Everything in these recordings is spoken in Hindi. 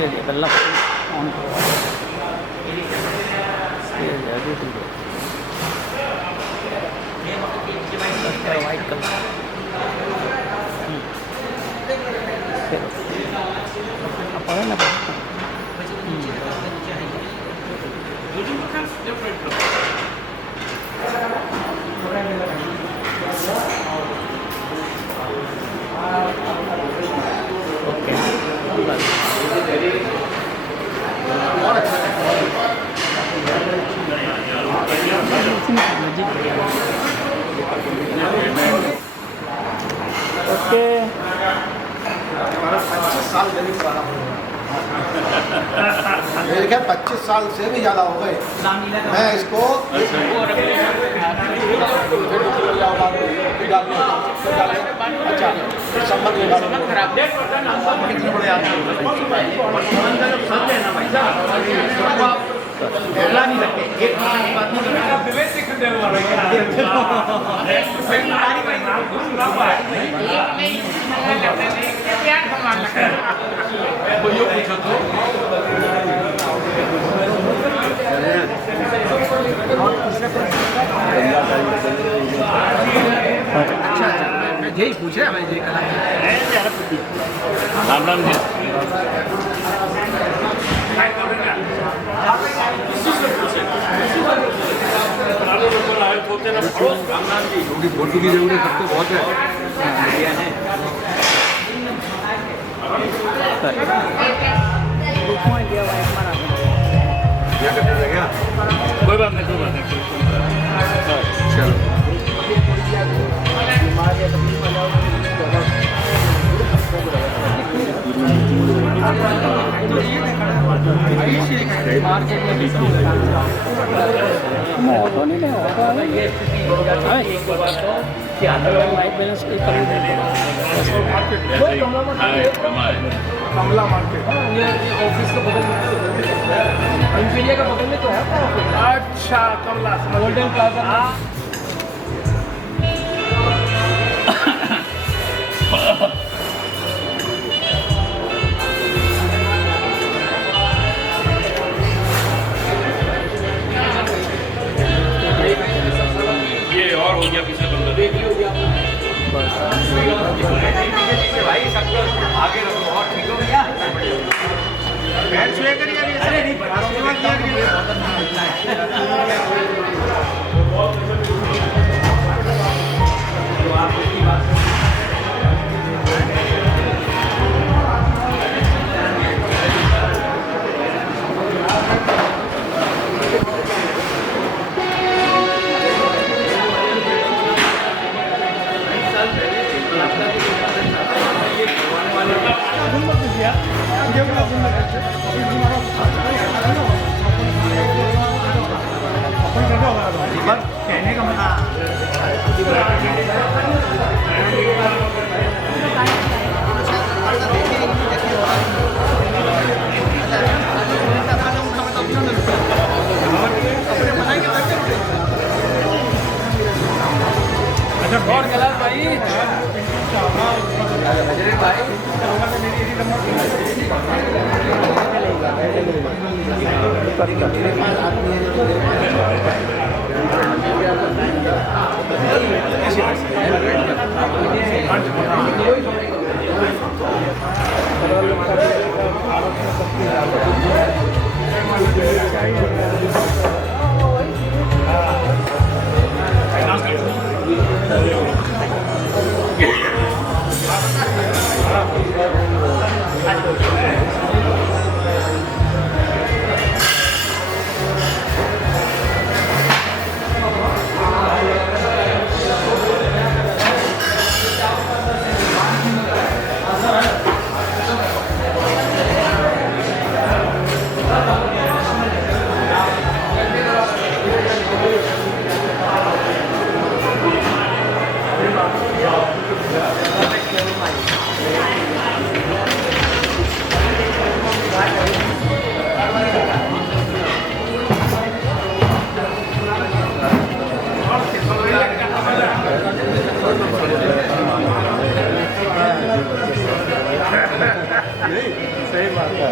ಇದೆಲ್ಲ ವೈಟ್ ಕಲರ್ ओके मेरे ख्याल 25 साल से भी ज़्यादा हो गए मैं इसको अच्छा संबंध नहीं सकते यही पूछ रहा है मैं राम राम जी फोटो की जरूरत सबको बहुत है कोई बात नहीं चलो ऑटो नहीं लाइट बैलेंस कमला मार्केट ये ऑफिस के बगल में इंफीरिया का बगल में तो है आपका ऑफिस। अच्छा कमला गोल्डन प्लाजा ये और हो गया पीछे बंदा देख लो भाई सबको आगे रखो और ठीक हो गया पैर छुए करिए अभी अरे नहीं कहने का अच्छा गौर कलास भाई सही बात है।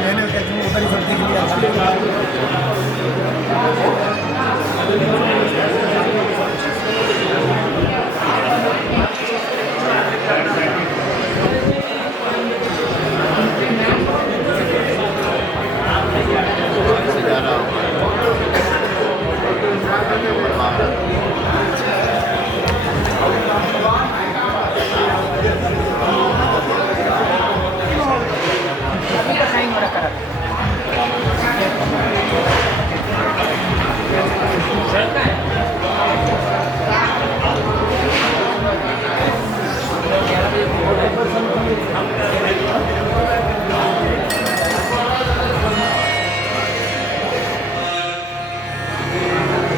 मैंने उधर ही भर्ती के लिए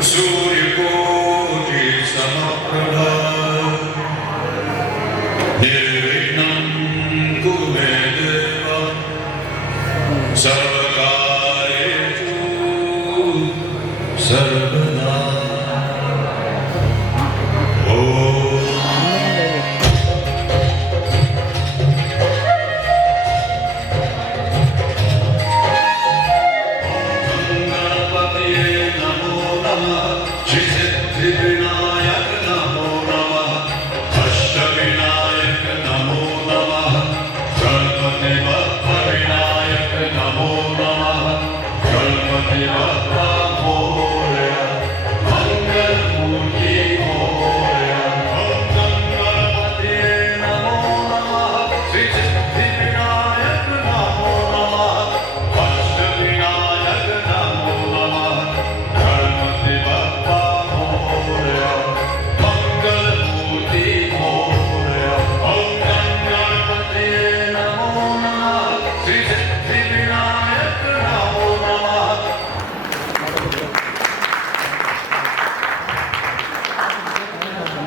सूर्यकोटि समप्रभा निर्विघ्नं कुरु मे देव सर्वकार्येषु सर्वदा। विनायक नमो नमः, अष्टविनायक नमो नमः, गणपति बप्पा विनायक नमो नमः, गणपति बप्पा मोरया, मंगलमूर्ति मोरया, ओम गणपति नमो नमः, श्री सिद्धिविनायक नमो नमः, अष्टविनायक नमो नमः, गणपति बप्पा मोरया, मंगलमूर्ति मोरया, ओम गणपति नमो नमः, श्री सिद्धिविनायक नमो नमः।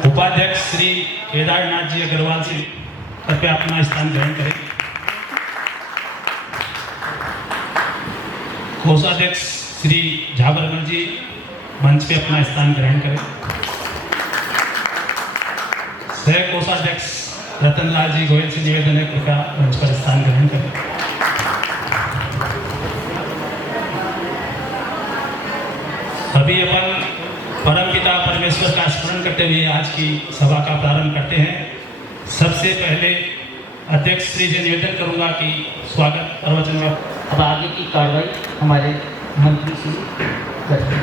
उपाध्यक्ष श्री केदारनाथ जी अग्रवाल जी कृपया अपना स्थान ग्रहण करें। कोषाध्यक्ष श्री झाबरमल जी मंच पे अपना स्थान ग्रहण करें। सह कोषाध्यक्ष रतनलाल जी गोयल से निवेदन है कृपया मंच पर स्थान ग्रहण करें। अभी अपन परमपिता परमेश्वर का स्मरण करते हुए आज की सभा का प्रारंभ करते हैं। सबसे पहले अध्यक्ष श्री से निवेदन करूंगा कि स्वागत प्रवचन में अब आगे की कार्रवाई हमारे मंत्री श्री करेंगे।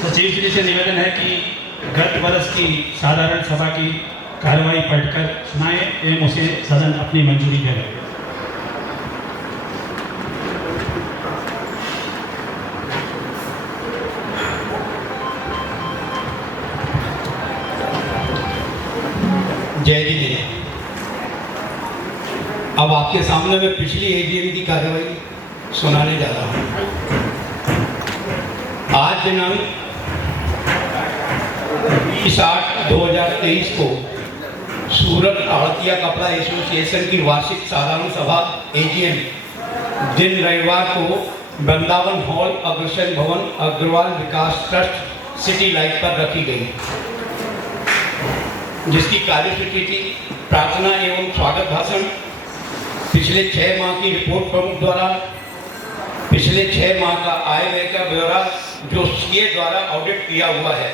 सचिव जी से निवेदन है कि गत वर्ष की साधारण सभा की कार्यवाही पढ़कर सुनाएं एवं उसे सदन अपनी मंजूरी दे रहे। जय जी जय। अब आपके सामने मैं पिछली एजीएम की कार्यवाही सुनाने जा रहा हूँ। आज दिनांक 20/8/2023 को सूरत आड़तिया कपड़ा एसोसिएशन की वार्षिक साधारण सभा एजीएम दिन रविवार को वृंदावन हॉल अग्रसेन भवन Agarwal Vikas trust city light पर रखी गई, जिसकी कार्यसूची थी प्रार्थना एवं स्वागत भाषण, पिछले 6 माह की रिपोर्ट प्रमुख द्वारा, पिछले 6 माह का आय व्यय का ब्यौरा जो सीए द्वारा ऑडिट किया हुआ है,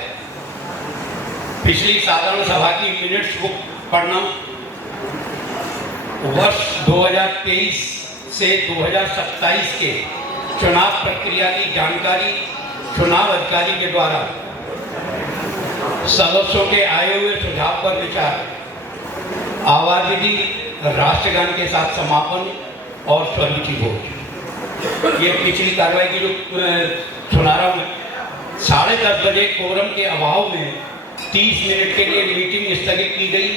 पिछली साधारण सभा की मिनट्स बुक पढ़ना, वर्ष 2023 से 2027 के चुनाव प्रक्रिया की जानकारी चुनाव अधिकारी के द्वारा सदस्यों के आए हुए सुझाव पर विचार, आवाज विधि, राष्ट्रगान के साथ समापन और स्वरूचि भोज। ये पिछली कार्रवाई की जो सुना रहा हूँ। 10:30 बजे कोरम के अभाव में 30 मिनट के लिए मीटिंग स्थगित की गई।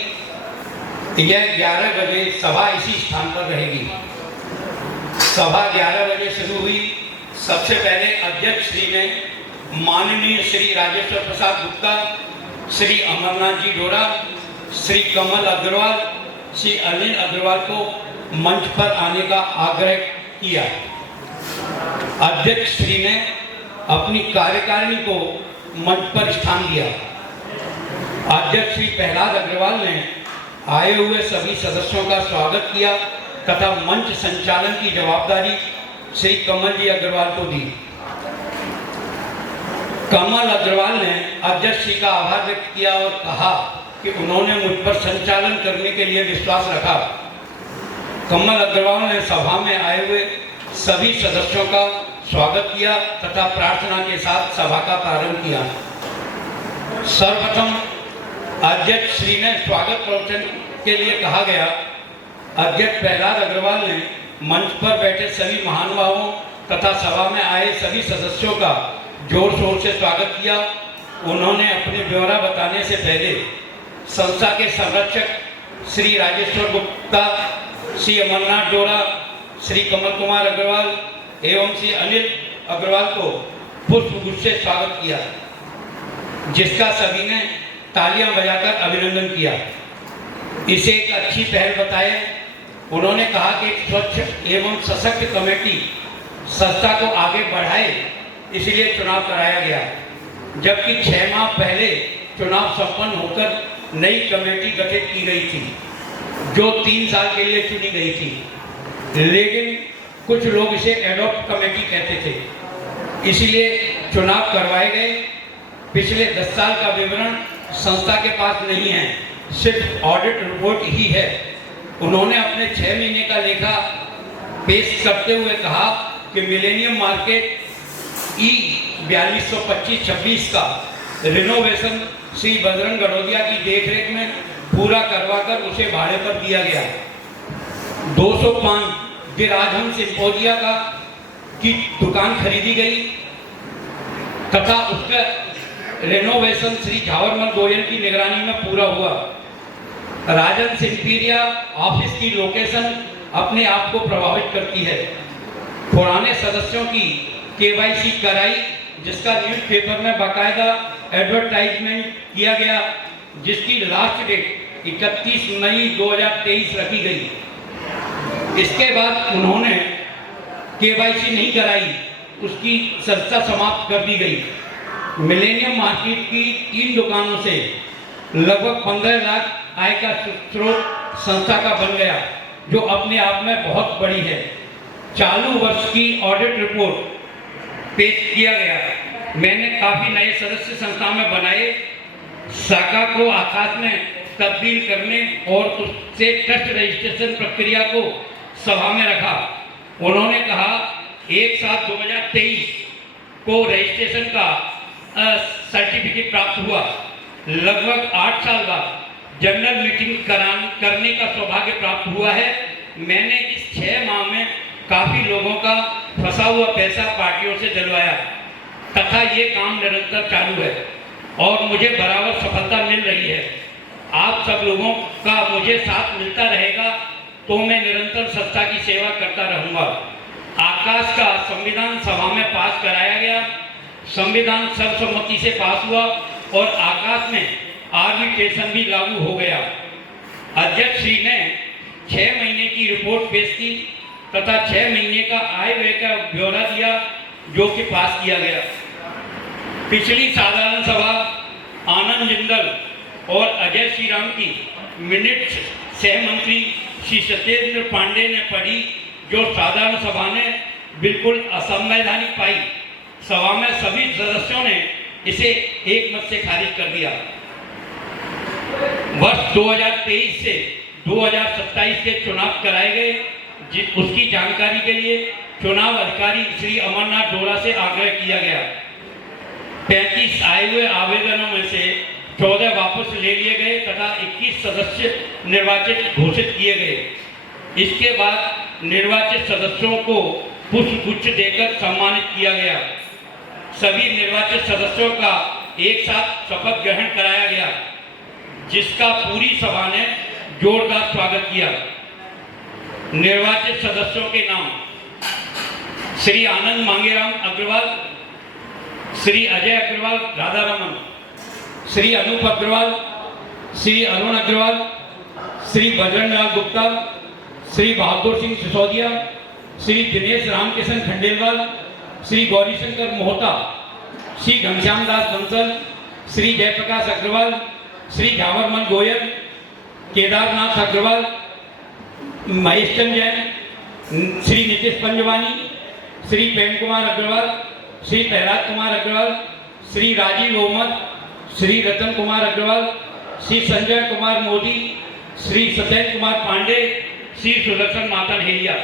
यह 11 बजे सभा इसी स्थान पर रहेगी। सभा 11 बजे शुरू हुई। सबसे पहले अध्यक्ष श्री ने माननीय श्री राजेश्वर प्रसाद गुप्ता, श्री अमरनाथ जी डोरा, श्री कमल अग्रवाल, श्री अनिल अग्रवाल को मंच पर आने का आग्रह किया। अध्यक्ष श्री ने अपनी कार्यकारिणी को मंच पर स्थान दिया। अध्यक्ष श्री प्रहलाद अग्रवाल ने आए हुए सभी सदस्यों का स्वागत किया तथा मंच संचालन की जवाबदारी श्री कमल जी अग्रवाल को दी। कमल अग्रवाल ने अध्यक्ष श्री का आभार व्यक्त किया और कहा कि उन्होंने मुझ पर संचालन करने के लिए विश्वास रखा। कमल अग्रवाल ने सभा में आए हुए सभी सदस्यों का स्वागत किया तथा प्रार्थना के साथ सभा का प्रारंभ किया। सर्वप्रथम अध्यक्ष श्री ने स्वागत प्रवचन के लिए कहा गया। अध्यक्ष प्रहलाद अग्रवाल ने मंच पर बैठे सभी महानुभावों तथा सभा में आए सभी सदस्यों का जोर शोर से स्वागत किया। उन्होंने अपने ब्यौरा बताने से पहले संस्था के संरक्षक श्री राजेश्वर गुप्ता, श्री अमरनाथ डोरा, श्री कमल कुमार अग्रवाल एवं श्री अनिल अग्रवाल को पुष्पगुच्छ से स्वागत किया, जिसका सभी ने तालियां बजाकर अभिनंदन किया। इसे एक अच्छी पहल बताए। उन्होंने कहा कि एक स्वच्छ एवं सशक्त कमेटी संस्था को आगे बढ़ाए, इसलिए चुनाव कराया गया। जबकि 6 माह पहले चुनाव संपन्न होकर नई कमेटी गठित की गई थी, जो 3 साल के लिए चुनी गई थी, लेकिन कुछ लोग इसे एडॉप्ट कमेटी कहते थे, इसलिए चुनाव करवाए गए। पिछले 10 साल का विवरण संस्था के पास नहीं है, सिर्फ ऑडिट रिपोर्ट ही है। उन्होंने अपने 6 महीने का लेखा पेश करते हुए कहा कि मिलेनियम मार्केट E 4225-26 का रिनोवेशन श्री बजरंग गड़ोदिया की देखरेख में पूरा करवाकर उसे भाड़े पर दिया गया। 205 गिराधम सिंपोजिया की दुकान खरीदी गई तथा उसका रेनोवेशन श्री झावरमल गोयल की निगरानी में पूरा हुआ। राजन सिंपीरिया ऑफिस की लोकेशन अपने आप को प्रभावित करती है। पुराने सदस्यों की केवाईसी कराई, जिसका न्यूज़पेपर में बाकायदा एडवर्टाइजमेंट किया गया, जिसकी लास्ट डेट 31 मई 2023 रखी गई। इसके बाद उन्होंने केवाईसी नहीं कराई, उसकी संस्था समाप्त कर दी गई। मिलेनियम मार्केट की 3 दुकानों से लगभग 15 लाख आय का स्रोत संस्था का बन गया, जो अपने आप में बहुत बड़ी है। चालू वर्ष की ऑडिट रिपोर्ट पेश किया गया। मैंने काफी नए सदस्य संस्था में बनाए। शाखा को आकाश में तब्दील करने और उससे ट्रस्ट रजिस्ट्रेशन प्रक्रिया को सभा में रखा। उन्होंने कहा 1/7/2023 को रजिस्ट्रेशन का सर्टिफिकेट प्राप्त हुआ। लगभग 8 साल बाद जनरल मीटिंग करने का सौभाग्य प्राप्त हुआ है। मैंने इस 6 माह में काफी लोगों का फंसा हुआ पैसा पार्टियों से दिलवाया तथा ये काम निरंतर चालू है और मुझे बराबर सफलता मिल रही है। आप सब लोगों का मुझे साथ मिलता रहेगा तो मैं निरंतर संस्था की सेवा करता रहूंगा। आकाश का संविधान सभा में पास कराया गया। संविधान सर्वसम्मति से पास हुआ और आकाश में आर्बिट्रेशन भी लागू हो गया। अध्यक्ष श्री ने 6 महीने की रिपोर्ट पेश की तथा 6 महीने का आय व्यय का ब्यौरा दिया, जो कि पास किया गया। पिछली साधारण सभा आनंद जिंदल और अजय श्रीराम की मिनट्स सह मंत्री श्री सत्येंद्र पांडे ने पढ़ी, जो साधारण सभा ने बिल्कुल असंवैधानिक पाई। सभा में सभी सदस्यों ने इसे एक मत से खारिज कर दिया। वर्ष 2023 से 2027 के चुनाव कराए गए, उसकी जानकारी के लिए चुनाव अधिकारी श्री अमरनाथ डोरा से आग्रह किया गया। 35 आए हुए आवेदनों में से 14 वापस ले लिए गए तथा 21 सदस्य निर्वाचित घोषित किए गए। इसके बाद निर्वाचित सदस्यों को पुष्पगुच्छ देकर सम्मानित किया गया। सभी निर्वाचित सदस्यों का एक साथ शपथ ग्रहण कराया गया, जिसका पूरी सभा ने जोरदार स्वागत किया। निर्वाचित सदस्यों के नाम श्री आनंद मांगेराम अग्रवाल, श्री अजय अग्रवाल राधारमन, श्री अनूप अग्रवाल, श्री अरुण अग्रवाल, श्री बजरंग लाल गुप्ता, श्री बहादुर सिंह सिसोदिया, श्री दिनेश रामकिशन खंडेलवाल, श्री गौरीशंकर मोहता, श्री घनश्याम दास बंसल, श्री जयप्रकाश अग्रवाल, श्री झावरमल गोयल, केदारनाथ अग्रवाल, महेश चंद जैन, श्री नीतीश पंजवानी, श्री प्रेम कुमार अग्रवाल, श्री प्रहलाद कुमार अग्रवाल, श्री राजीव ओमर, श्री रतन कुमार अग्रवाल, श्री संजय कुमार मोदी, श्री सत्येंद्र कुमार पांडे, श्री सुदर्शन माता हेलिया।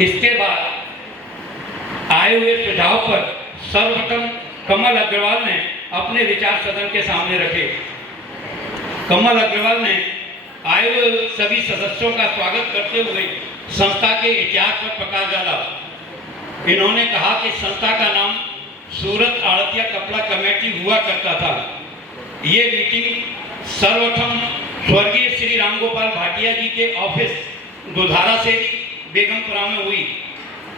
इसके बाद आए हुए सुझाव पर सर्वप्रथम कमल अग्रवाल ने अपने विचार सदन के सामने रखे। कमल अग्रवाल ने आए हुए सभी सदस्यों का स्वागत करते हुए संस्था के इतिहास पर प्रकाश डाला। इन्होंने कहा कि संस्था का नाम सूरत आड़तिया कपड़ा कमेटी हुआ करता था। ये मीटिंग सर्वप्रथम स्वर्गीय श्री रामगोपाल भाटिया जी के ऑफिस दुधारा से बेगमपुरा में हुई,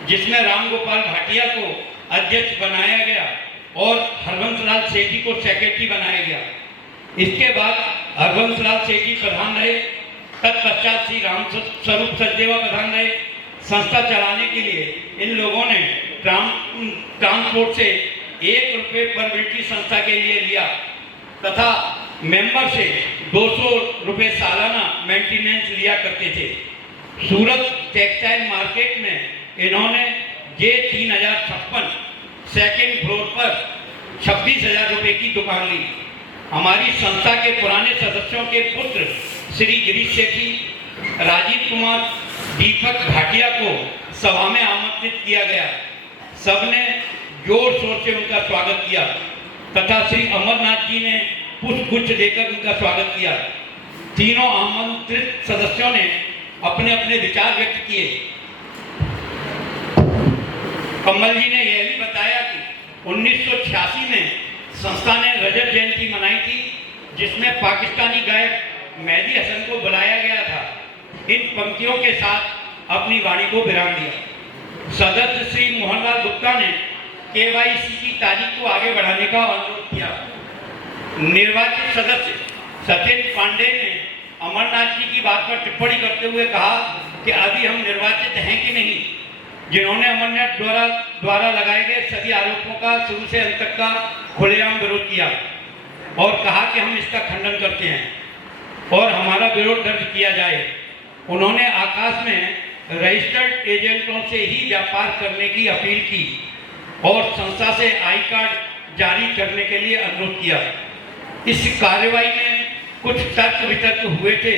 जिसमें रामगोपाल भाटिया को अध्यक्ष बनाया गया और हरबंसलाल सेठी को सेक्रेटरी बनाया गया। इसके बाद हरबंसलाल सेठी प्रधान रहे, तत्पश्चात श्री राम स्वरूप सचदेवा प्रधान रहे। संस्था चलाने के लिए इन लोगों ने ट्रांसपोर्ट से 1 रुपये पर मिलिट्री संस्था के लिए लिया तथा मेंबर से 200 रुपये सालाना मेंटेनेंस लिया करते थे। सूरत टेक्सटाइल मार्केट में इन्होंने J3056 सेकेंड फ्लोर पर 26,000 रुपये की दुकान ली। हमारी संस्था के पुराने सदस्यों के पुत्र श्री गिरीश सेठी, राजीव कुमार, दीपक भाटिया को सभा में आमंत्रित किया गया। सबने जोर शोर से उनका स्वागत किया तथा श्री अमरनाथ जी ने पुष्पगुच्छ देकर उनका स्वागत किया। तीनों आमंत्रित सदस्यों ने अपने अपने विचार व्यक्त किए। कमल जी ने यह भी बताया कि 1986 में संस्था ने रजत जयंती मनाई थी, जिसमें पाकिस्तानी गायक मेहदी हसन को बुलाया गया था। इन पंक्तियों के साथ अपनी वाणी को विराम दिया। सदस्य श्री मोहनलाल गुप्ता ने KYC की तारीख को आगे बढ़ाने का अनुरोध किया। निर्वाचित सदस्य सत्येंद्र पांडे ने अमरनाथ जी की बात पर टिप्पणी करते हुए कहा कि अभी हम निर्वाचित हैं कि नहीं, जिन्होंने अमरनाथ द्वारा लगाए गए सभी आरोपों का शुरू से अंत तक का खुलेआम विरोध किया और कहा कि हम इसका खंडन करते हैं और हमारा विरोध दर्ज किया जाए। उन्होंने आकाश में रजिस्टर्ड एजेंटों से ही व्यापार करने की अपील की और संस्था से आई कार्ड जारी करने के लिए अनुरोध किया। इस कार्रवाई में कुछ तर्क वितर्क हुए थे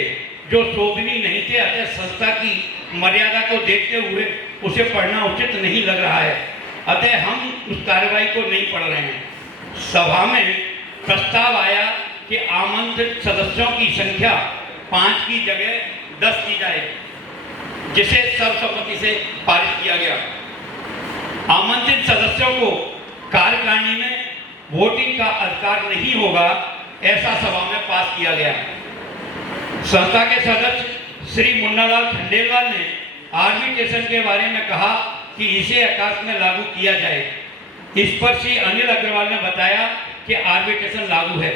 जो शोभनीय नहीं थे, अतः संस्था की मर्यादा को देखते हुए उसे पढ़ना उचित नहीं लग रहा है, अतः हम उस कार्रवाई को नहीं पढ़ रहे हैं। सभा में प्रस्ताव आया कि आमंत्रित सदस्यों की संख्या 5 की जगह 10 की जाए, जिसे सर्वसम्मति से पारित किया गया। आमंत्रित सदस्यों को कार्यकारिणी में वोटिंग का अधिकार नहीं होगा, ऐसा सभा में पास किया गया। संस्था के सदस्य श्री मुन्नालाल खंडेलवाल ने आर्बिट्रेशन के बारे में कहा कि इसे आकाश में लागू किया जाए। इस पर श्री अनिल अग्रवाल ने बताया कि आर्बिट्रेशन लागू है।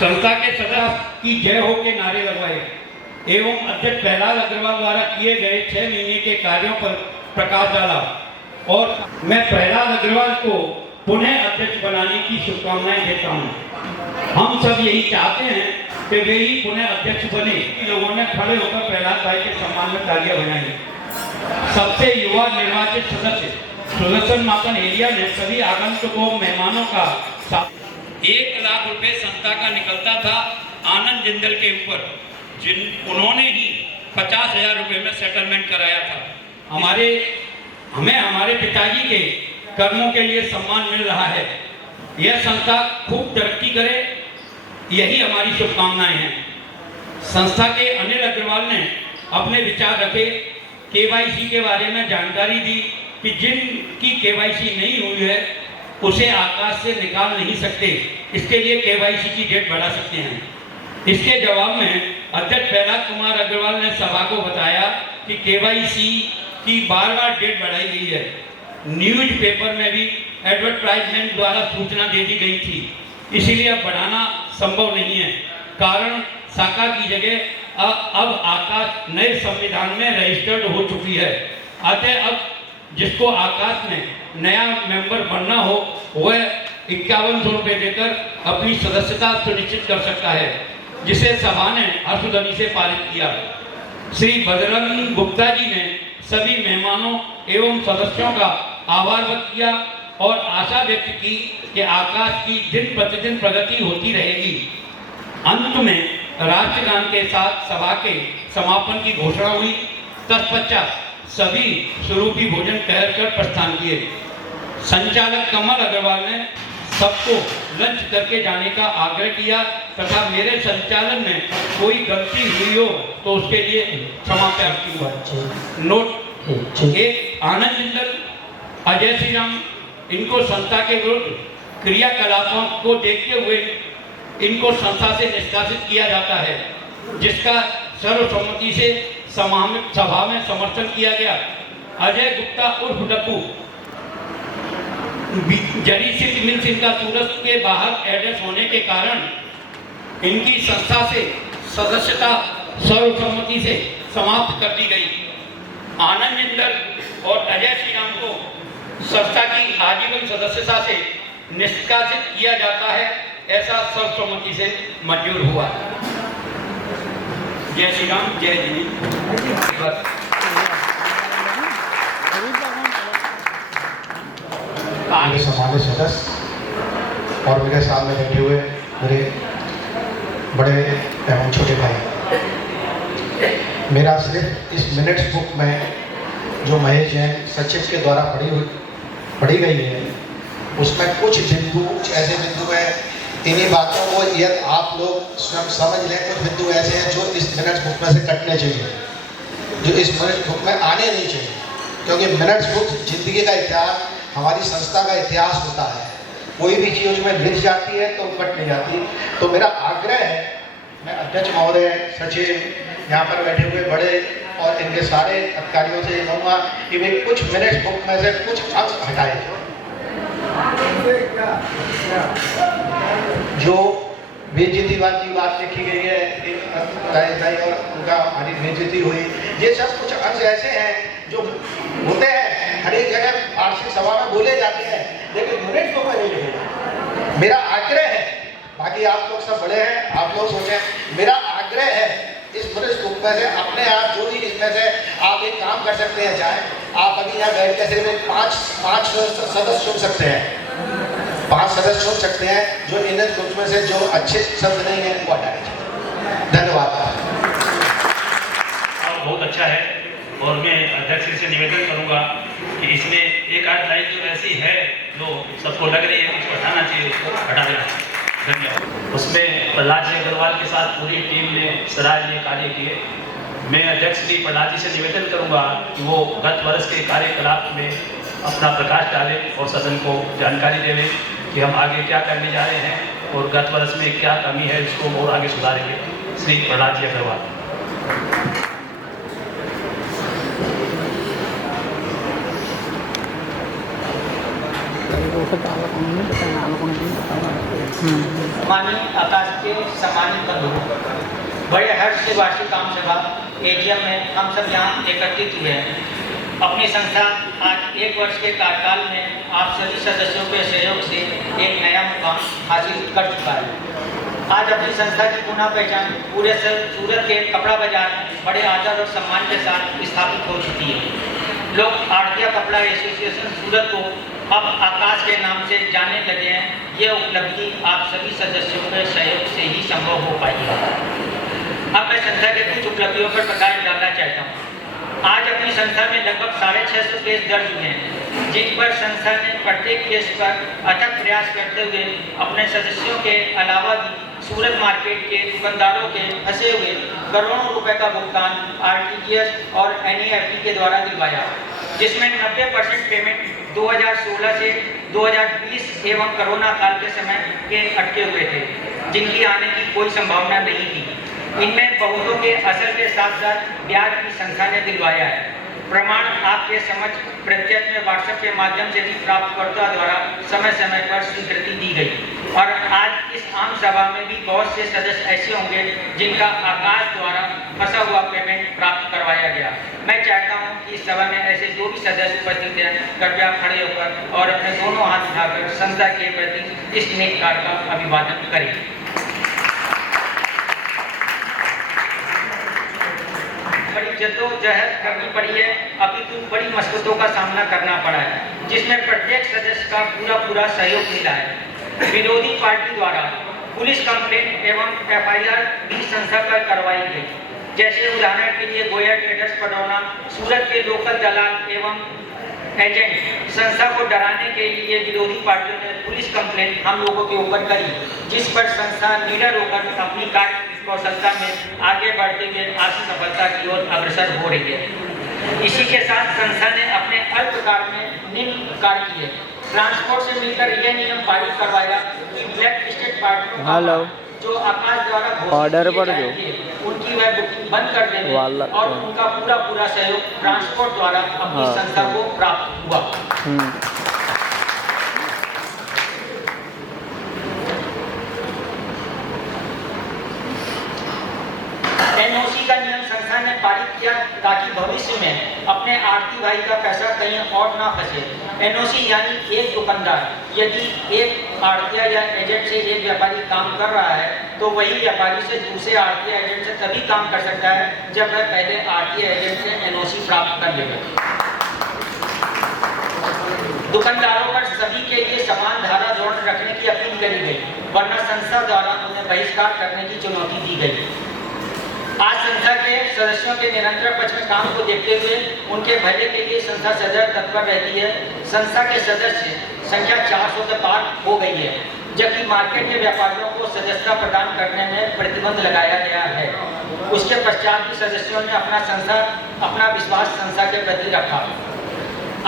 संस्था के सदस्य की जय हो के नारे लगवाए एवं अध्यक्ष प्रहलाद अग्रवाल द्वारा किए गए 6 महीने के कार्यों पर प्रकाश डाला और मैं प्रहलाद अग्रवाल को पुनः अध्यक्ष बनाने की शुभकामनाएं देता हूं। हम सब यही चाहते हैं कि वे ही पुनः अध्यक्ष बने। लोगों ने खड़े होकर प्रहलाद भाई के सम्मान में तालियां बजाई। सबसे युवा निर्वाचित सदस्य सुदर्शन मातन एरिया ने सभी आगंतुकों मेहमानों का 1 लाख रुपए संस्था का निकलता था आनंद जिंदल के ऊपर, उन्होंने ही 50,000 रुपए में सेटलमेंट कराया था। हमें हमारे पिताजी के कर्मों के लिए सम्मान मिल रहा है। यह संस्था खूब तरक्की करे, यही हमारी शुभकामनाएं हैं। संस्था के अनिल अग्रवाल ने अपने विचार रखे, KYC के बारे में जानकारी दी कि जिनकी KYC नहीं हुई है उसे आकाश से निकाल नहीं सकते, इसके लिए KYC की डेट बढ़ा सकते हैं। इसके जवाब में अध्यक्ष प्रहलाद कुमार अग्रवाल ने सभा को बताया कि KYC की बार-बार डेट बढ़ाई गई है। न्यूज पेपर में भी एडवर्टाइजमेंट द्वारा सूचना दे दी गई थी, इसीलिए अब बढ़ाना संभव नहीं है। कारण शाखा की जगह अब आकाश नए संविधान में रजिस्टर्ड हो चुकी है। अतः अब जिसको आकाश में नया मेंबर बनना हो वह 5100 रुपये देकर अपनी सदस्यता सुनिश्चित कर सकता है, जिसे सभा ने हर्षध्वनि से पारित किया। श्री बजरंग गुप्ता जी ने सभी मेहमानों एवं सदस्यों का आभार व्यक्त किया और आशा व्यक्त की कि आकाश की दिन प्रतिदिन प्रगति होती रहेगी। अंत में राष्ट्रगान के साथ सभा के समापन की घोषणा हुई। तत्पश्चात सभी स्वरूपी भोजन कर प्रस्थान किए। संचालक कमल अग्रवाल ने सबको लंच करके जाने का आग्रह किया तथा मेरे संचालन में कोई गलती हुई हो तो उसके लिए क्षमा प्रार्थी हुआ। नोट एक, आनंद जिंदल, अजय श्री राम, इनको संस्था के विरुद्ध क्रियाकलापों को देखते हुए इनको संस्था से निष्कासित किया जाता है, जिसका सर्वसम्मति से सभा में समर्थन किया गया। अजय गुप्ता उर्फ डप्पू, जरी सिल्क मिल इनका सूरत के बाहर एड्रेस होने के कारण इनकी संस्था से सदस्यता सर्वसम्मति से समाप्त कर दी गई। आनंद जिंदल और अजय श्री राम को संस्था की आजीवन सदस्यता से निष्कासित किया जाता है, ऐसा सर्वसम्मति से मंजूर हुआ। जय श्री राम, जय जी। मेरे सम्मानित सदस्य और मेरे सामने बैठे हुए मेरे बड़े एवं छोटे भाई, मेरा सिर्फ इस मिनट्स बुक में जो महेश जैन सचिव के द्वारा पढ़ी गई है उसमें कुछ ऐसे बिंदु हैं, इन्हीं बातों को यदि आप लोग स्वयं समझ लें, कुछ बिंदु ऐसे हैं जो इस मिनट्स बुक में से कटने चाहिए, जो इस मिनट्स बुक में आने नहीं चाहिए, क्योंकि मिनट्स बुक जिंदगी का इतिहास, हमारी संस्था का इतिहास होता है। कोई भी चीज़ उसमें लिख जाती है तो कट नहीं जाती। तो मेरा आग्रह है, मैं अध्यक्ष महोदय, सचिव, यहाँ पर बैठे हुए बड़े और इनके सारे अधिकारियों से कहूँगा कि वे कुछ मिनट्स बुक में से कुछ अंश हटाए, जो बेइज्जती वाली बात लिखी गई है, भाई और उनका हमारी बेइज्जती हुई, ये सब कुछ अंश ऐसे हैं जो होते हैं हर एक जगह वार्षिक सभा में बोले जाते हैं, लेकिन मिनट को नहीं लिखे। मेरा आग्रह है, बाकी आप लोग सब बड़े हैं, आप लोग सोचें, मेरा आग्रह है इस मिनट बुक में से अपने आप जो भी इसमें से आप एक काम कर सकते हैं, चाहे आप अभी यहाँ बैठ के सिर्फ पाँच सदस्य चुन सकते हैं, 5 सदस्य चुन सकते हैं, जो इन ग्रुप में से जो अच्छे शब्द नहीं है वो हटा दीजिए। धन्यवाद। बहुत अच्छा है और मैं अध्यक्ष से निवेदन करूंगा कि इसमें एक आध लाइन जो ऐसी है जो सबको लग रही है कि इसको हटाना चाहिए, उसको हटा देना चाहिए। धन्यवाद। उसमें प्रहलाद जी अग्रवाल के साथ पूरी टीम ने सराहनीय कार्य किए। मैं अध्यक्ष श्री प्रहलाद जी से निवेदन करूंगा कि वो गत वर्ष के कार्यकलाप में अपना प्रकाश डालें और सदन को जानकारी देवें कि हम आगे क्या करने जा रहे हैं और गत वर्ष में क्या कमी है इसको और आगे सुधारेंगे। श्री प्रहलाद जी अग्रवाल। माननीय आकाश के सम्मानित बंधुओं, बड़े हर्ष से वार्षिक आम सभा एजीएम में हम सब यहाँ एकत्रित हुए हैं। अपनी संस्था आज 1 वर्ष के कार्यकाल में आप सभी सदस्यों के सहयोग से एक नया मुकाम हासिल कर चुका है। आज अपनी संस्था की पुनः पहचान पूरे सूरत के कपड़ा बाजार में बड़े आदर और सम्मान के साथ स्थापित हो चुकी है। लोग आड़तिया कपड़ा एसोसिएशन सूरत को अब आकाश के नाम से जाने लगे हैं। यह उपलब्धि आप सभी सदस्यों के सहयोग से ही संभव हो पाई है। अब मैं संस्था के कुछ उपलब्धियों पर प्रकाश डालना चाहता हूँ। आज अपनी संस्था में लगभग 650 केस दर्ज हुए हैं, जिन पर संस्था ने प्रत्येक केस पर अथक प्रयास करते हुए अपने सदस्यों के अलावा भी सूरत मार्केट के दुकानदारों के फंसे हुए करोड़ों रुपए का भुगतान आरटीजीएस और एनईएफटी के द्वारा दिलवाया, जिसमें 90% पेमेंट 2016 से 2020 एवं कोरोना काल के समय के अटके हुए थे, जिनकी आने की कोई संभावना नहीं थी। इनमें बहुतों के असल के साथ साथ ब्याज की संस्था ने दिलवाया है। प्रमाण आपके समझ प्रत्यक्ष में व्हाट्सएप के माध्यम से भी प्राप्तकर्ता द्वारा समय समय पर स्वीकृति दी गई। और आज इस आम सभा में भी बहुत से सदस्य ऐसे होंगे जिनका आकाश द्वारा फंसा हुआ पेमेंट प्राप्त करवाया गया। मैं चाहता हूं कि इस सभा में ऐसे जो भी सदस्य उपस्थित हैं कृपया खड़े होकर और अपने दोनों हाथ उठाकर संस्था के प्रति इस नेक कार्य का अभिवादन करें। बड़ी जद्दोजहद करनी पड़ी है, अपितु बड़ी मुश्किलों का सामना करना पड़ा है, जिसमें प्रत्येक सदस्य का पूरा सहयोग मिला है। विरोधी पार्टी द्वारा पुलिस कंप्लेंट एवं FIR भी संस्था पर करवाई गई। जैसे उदाहरण के लिए गोया ट्रेडर्स पडरौना, सूरत के लोकल दलाल एवं एजेंट संस्था को डराने के लिए विरोधी पार्टियों ने पुलिस कंप्लेंट हम लोगों के ऊपर करी, जिस पर संस्था निडर होकर अपनी कार्य कौशलता में आगे बढ़ते हुए आशी सफलता की ओर अग्रसर हो रही है। इसी के साथ संस्था ने अपने अल्पकाल में निम्न कार्य किए। ट्रांसपोर्ट से मिलकर यह नियम पारित करवाया कि ब्लैक लिस्टेड पार्टियों जो आकाश द्वारा ऑर्डर पर जो उनकी वह बुकिंग बंद कर देने और उनका पूरा सहयोग ट्रांसपोर्ट द्वारा अपनी संस्था को प्राप्त हुआ। NOC का नियम संस्था ने पारित किया ताकि भविष्य में अपने आरती भाई का पैसा कहीं और ना फंसे। NOC यानी एक दुकानदार यदि एक आड़तिया या एजेंट से एक व्यापारी काम कर रहा है तो वही व्यापारी से दूसरे आड़तिया एजेंट से तभी काम कर सकता है जब वह पहले आड़तिया एजेंट से NOC प्राप्त कर लेगा। दुकानदारों पर सभी के लिए समान धारा जोड़ रखने की अपील करी गई, वरना संस्था द्वारा उन्हें बहिष्कार करने की चुनौती दी गई। आज संस्था के सदस्यों के निरंतर पक्ष में काम को देखते हुए उनके भले के लिए संस्था सदैव तत्पर रहती है। संस्था के सदस्य संख्या 400 के पार हो गई है, जबकि मार्केट के व्यापारियों को सदस्यता प्रदान करने में प्रतिबंध लगाया गया है। उसके पश्चात भी सदस्यों ने अपना विश्वास संस्था के प्रति रखा।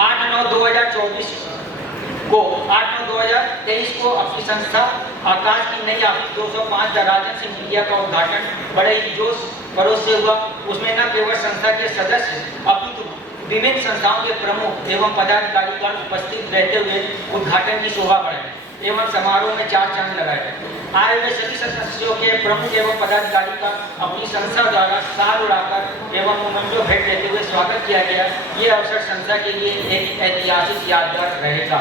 8/9/2023 को अपनी संस्था आकाश की नई ऑफिस 205 दराजन सिंह इंडिया का उद्घाटन बड़े ही जोश खरोश से हुआ। उसमें न केवल संस्था के सदस्य अपितु विभिन्न संस्थाओं के प्रमुख एवं पदाधिकारीगण उपस्थित रहते हुए उद्घाटन की शोभा बढ़ाई एवं समारोह में 4 चांद लगाए। आए हुए सभी सदस्यों के प्रमुख एवं पदाधिकारी का अपनी संस्था द्वारा साल उड़ाकर एवं उमंगों भेंट देते हुए स्वागत किया गया। ये अवसर संस्था के लिए एक ऐतिहासिक यादगार रहेगा।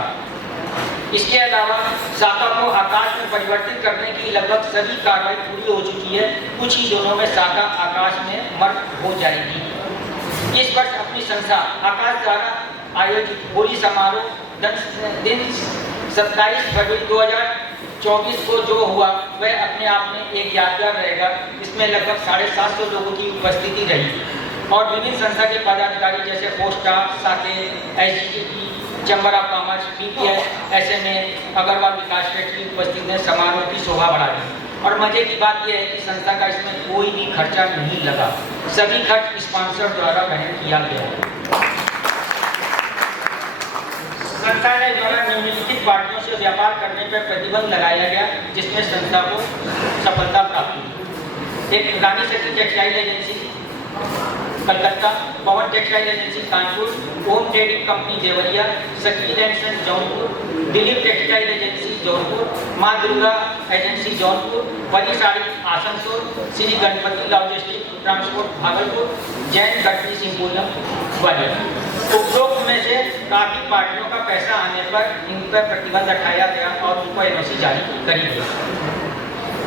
इसके अलावा शाखा को आकाश में परिवर्तित करने की लगभग सभी कार्रवाई पूरी हो चुकी है। कुछ ही दिनों में शाखा आकाश में मर्ज हो जाएगी। इस वर्ष अपनी संस्था आकाश द्वारा आयोजित होली समारोह दिन 27 फरवरी 2024 को जो हुआ वह अपने आप में एक यादगार रहेगा। इसमें लगभग 750 लोगों की उपस्थिति रही और विभिन्न संस्था के पदाधिकारी जैसे पोस्टा, साके, SGT, chamber of commerce, PPI, SMA, Agrawal Vikas trust की उपस्थिति ने समारोह की शोभा बढ़ा दी। और मजे की बात यह है कि संस्था का इसमें कोई भी खर्चा नहीं लगा, सभी खर्च स्पॉन्सर द्वारा वहन किया गया। संस्था ने द्वारा निम्नलिखित पार्टियों से व्यापार करने पर प्रतिबंध लगाया गया, जिसमें संस्था को सफलता प्राप्त हुई। एक Rani Shakti textile agency Calcutta, Pawan textile agency Kanpur, Om trading company Deoria, Shakeel and son Jaunpur, Dilip textile agency Jaunpur, Maa Durga agency Jaunpur, Pari saree Asansol, Shri Ganpati logistic transport Bhagalpur, Jain Katni सिंपोलम ग्वालियर। उपरोक्त में से काफी पार्टियों का पैसा आने पर इन पर प्रतिबंध हटाया गया और उनको NOC जारी करी गई।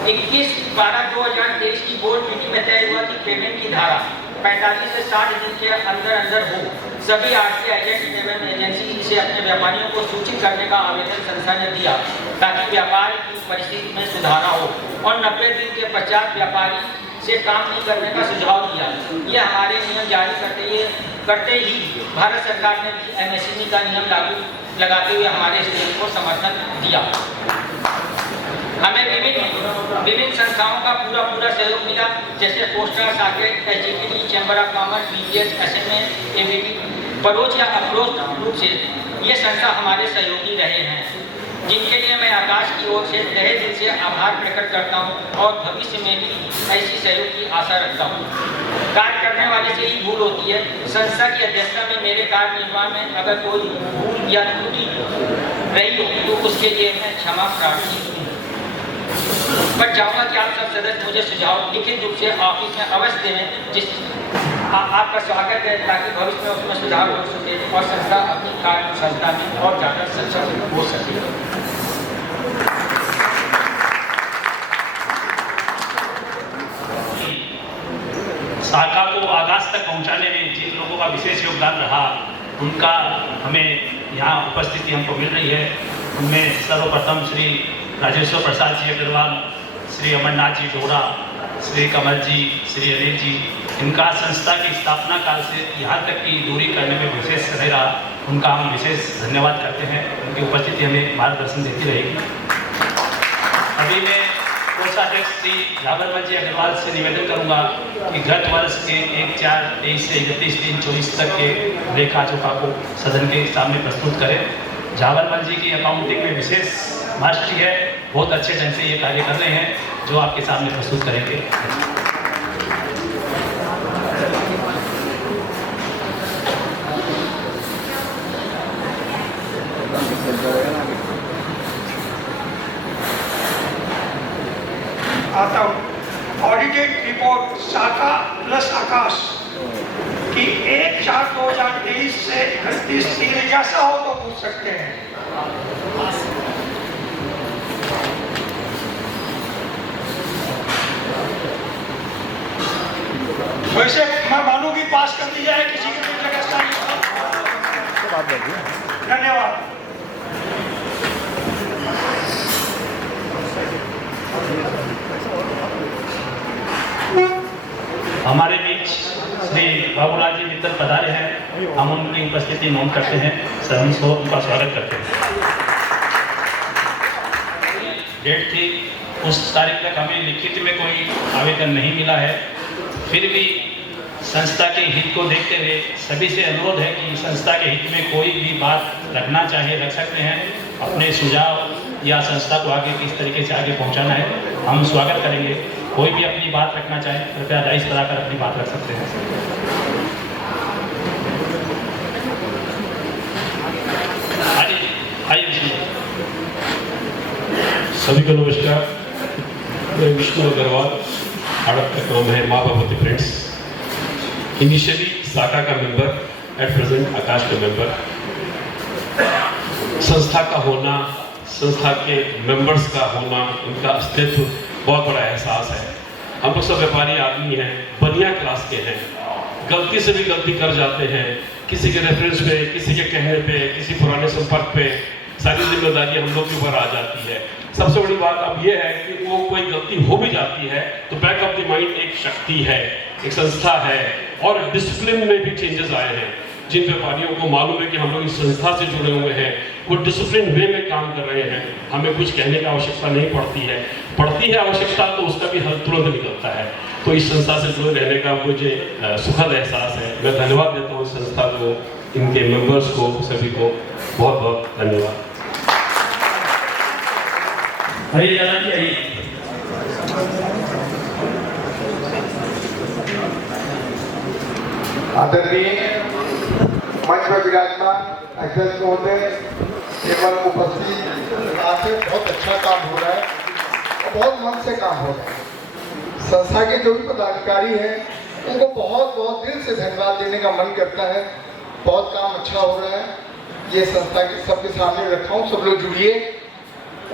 21/12/2023 की बोर्ड मीटिंग में तय हुआ कि पेमेंट की धारा 45 से 60 दिन के अंदर हो। सभी आरती एजेंट एवं एजेंसी से अपने व्यापारियों को सूचित करने का आवेदन संस्था ने दिया ताकि व्यापार की परिस्थिति में सुधार हो और 90 दिन के पश्चात व्यापारी से काम नहीं करने का सुझाव दिया। ये हमारे नियम जारी करते ही भारत सरकार ने भी MSME का नियम लागू लगाते हुए हमारे स्टेट को समर्थन दिया। हमें विभिन्न संस्थाओं का पूरा सहयोग मिला, जैसे poster, Saket, SGT, chamber of commerce, BPS, SMA, ABT। परोक्ष या अप्रोच रूप से ये संस्था हमारे सहयोगी रहे हैं, जिनके लिए मैं आकाश की ओर से तहे दिल से आभार प्रकट करता हूँ और भविष्य में भी ऐसी सहयोग की आशा रखता हूँ। कार्य करने वाले से ही भूल होती है। संस्था की अध्यक्षता में मेरे कार्य निर्वाह में अगर कोई भूल या त्रुटि रही हो तो उसके लिए मैं क्षमा प्रार्थी हूँ। मैं चाहूँगा कि आप सब सदस्य मुझे सुझाव लिखित रूप से ऑफिस में अवश्य दें, जिस आपका स्वागत है, ताकि भविष्य में उसमें सुधार हो सके और संस्था अपनी कार्य क्षमता में और ज़्यादा सक्षम हो सके। शाखा को आगाज तक पहुंचाने में जिन लोगों का विशेष योगदान रहा, उनका हमें यहाँ उपस्थिति हमको मिल रही है। उनमें सर्वप्रथम श्री राजेश्वर प्रसाद जी अग्रवाल, श्री अमरनाथ जी डोरा, श्री कमल जी, श्री अनिल जी, इनका संस्था की स्थापना काल से यहाँ तक की दूरी करने में विशेष समय रहा, उनका हम विशेष धन्यवाद करते हैं। उनकी उपस्थिति हमें मार्गदर्शन देती रहेगी। अभी मैं कोषाध्यक्ष श्री झाबरमल जी अग्रवाल से निवेदन करूंगा कि गत वर्ष के 1/4/23 से 31/3/24 तक के लेखा जोखा को सदन के सामने प्रस्तुत करें। झाबरमल जी की अकाउंटिंग में विशेष मास्टरी है, बहुत अच्छे ढंग से ये कार्य कर रहे हैं, जो आपके सामने प्रस्तुत करेंगे। आता हूँ। ऑडिटेड रिपोर्ट शाखा प्लस आकाश कि 1/4/2023 से 31/3 जैसा हो तो पूछ सकते हैं। वैसे मैं मानूं कि पास कर दी जाए, किसी की भी जगह धन्यवाद। हमारे बीच श्री बाबूलाल जी मित्तल पधारे हैं, हम उनकी उपस्थिति नोट करते हैं, सभी को उनका स्वागत करते हैं। डेट थी, उस तारीख तक हमें लिखित में कोई आवेदन नहीं मिला है, फिर भी संस्था के हित को देखते हुए सभी से अनुरोध है कि संस्था के हित में कोई भी बात रखना चाहे रख सकते हैं। अपने सुझाव या संस्था को आगे किस तरीके से आगे पहुंचाना है, हम स्वागत करेंगे। कोई भी अपनी बात रखना चाहे कृपया दाइश कराकर अपनी बात रख सकते हैं। आइए सभी को नमस्कार। मैं विष्णु अग्रवाल, हड़प का काम है माँ भगवती फ्रेंड्स। इनिशियली शाखा का मेंबर, एट प्रेजेंट आकाश का मेंबर। संस्था का होना, संस्था के मेंबर्स का होना, उनका अस्तित्व बहुत बड़ा एहसास है। हम लोग सब व्यापारी आदमी हैं, बनिया क्लास के हैं, गलती से भी गलती कर जाते हैं, किसी के रेफरेंस पे, किसी के कहने पे, किसी पुराने संपर्क पे सारी जिम्मेदारी हम लोग के ऊपर आ जाती है। सबसे बड़ी बात अब ये है कि वो कोई गलती हो भी जाती है तो बैक ऑफ द माइंड एक शक्ति है, एक संस्था है, और डिसिप्लिन में भी चेंजेस आए हैं। जिन व्यापारियों को मालूम है कि हम लोग इस संस्था से जुड़े हुए हैं, वो डिसिप्लिन वे में काम कर रहे हैं, हमें कुछ कहने की आवश्यकता नहीं पड़ती है आवश्यकता तो उसका भी हल तुरंत निकलता है। तो इस संस्था से जुड़े रहने का मुझे सुखद एहसास है। मैं धन्यवाद देता हूँ संस्था को, इनके मेंबर्स को, सभी को बहुत बहुत धन्यवाद। आदरणीय मंच पर विराजमान अध्यक्ष महोदय एवं उपस्थित, आज बहुत अच्छा काम हो रहा है और बहुत मन से काम हो रहा है। संस्था के जो भी पदाधिकारी हैं उनको बहुत बहुत दिल से धन्यवाद देने का मन करता है। बहुत काम अच्छा हो रहा है, ये संस्था के सबके सामने रखा हूँ, सब लोग जुड़िए।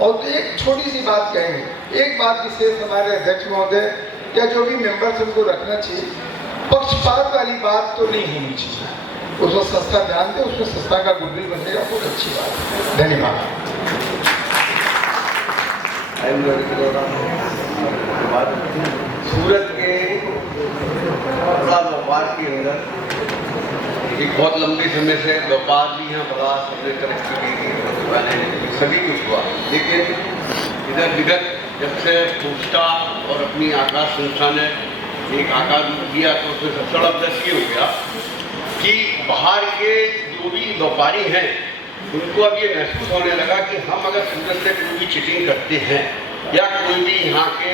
और एक छोटी सी बात कहेंगे, एक बात विशेष हमारे अध्यक्ष महोदय या जो भी मेंबर्स उनको रखना चाहिए, पक्षपात वाली बात तो नहीं होनी चाहिए। उसमें संस्था ध्यान दे, उसमें संस्था का गुडविल बनेगा, बहुत अच्छी बात है। धन्यवाद। सूरत के व्यापार के अंदर एक बहुत लंबे समय से व्यापार भी यहाँ बड़ा सबने तरक्की की, सभी कुछ हुआ, लेकिन इधर विगत जब से पूछता और अपनी आकाश संस्था ने एक आकार दिया तो उसमें सबसे बड़ा प्लस ये हो गया कि बाहर के जो भी व्यापारी हैं उनको अब ये महसूस होने लगा कि हम अगर सूरत से कोई भी चीटिंग करते हैं या कोई भी यहाँ के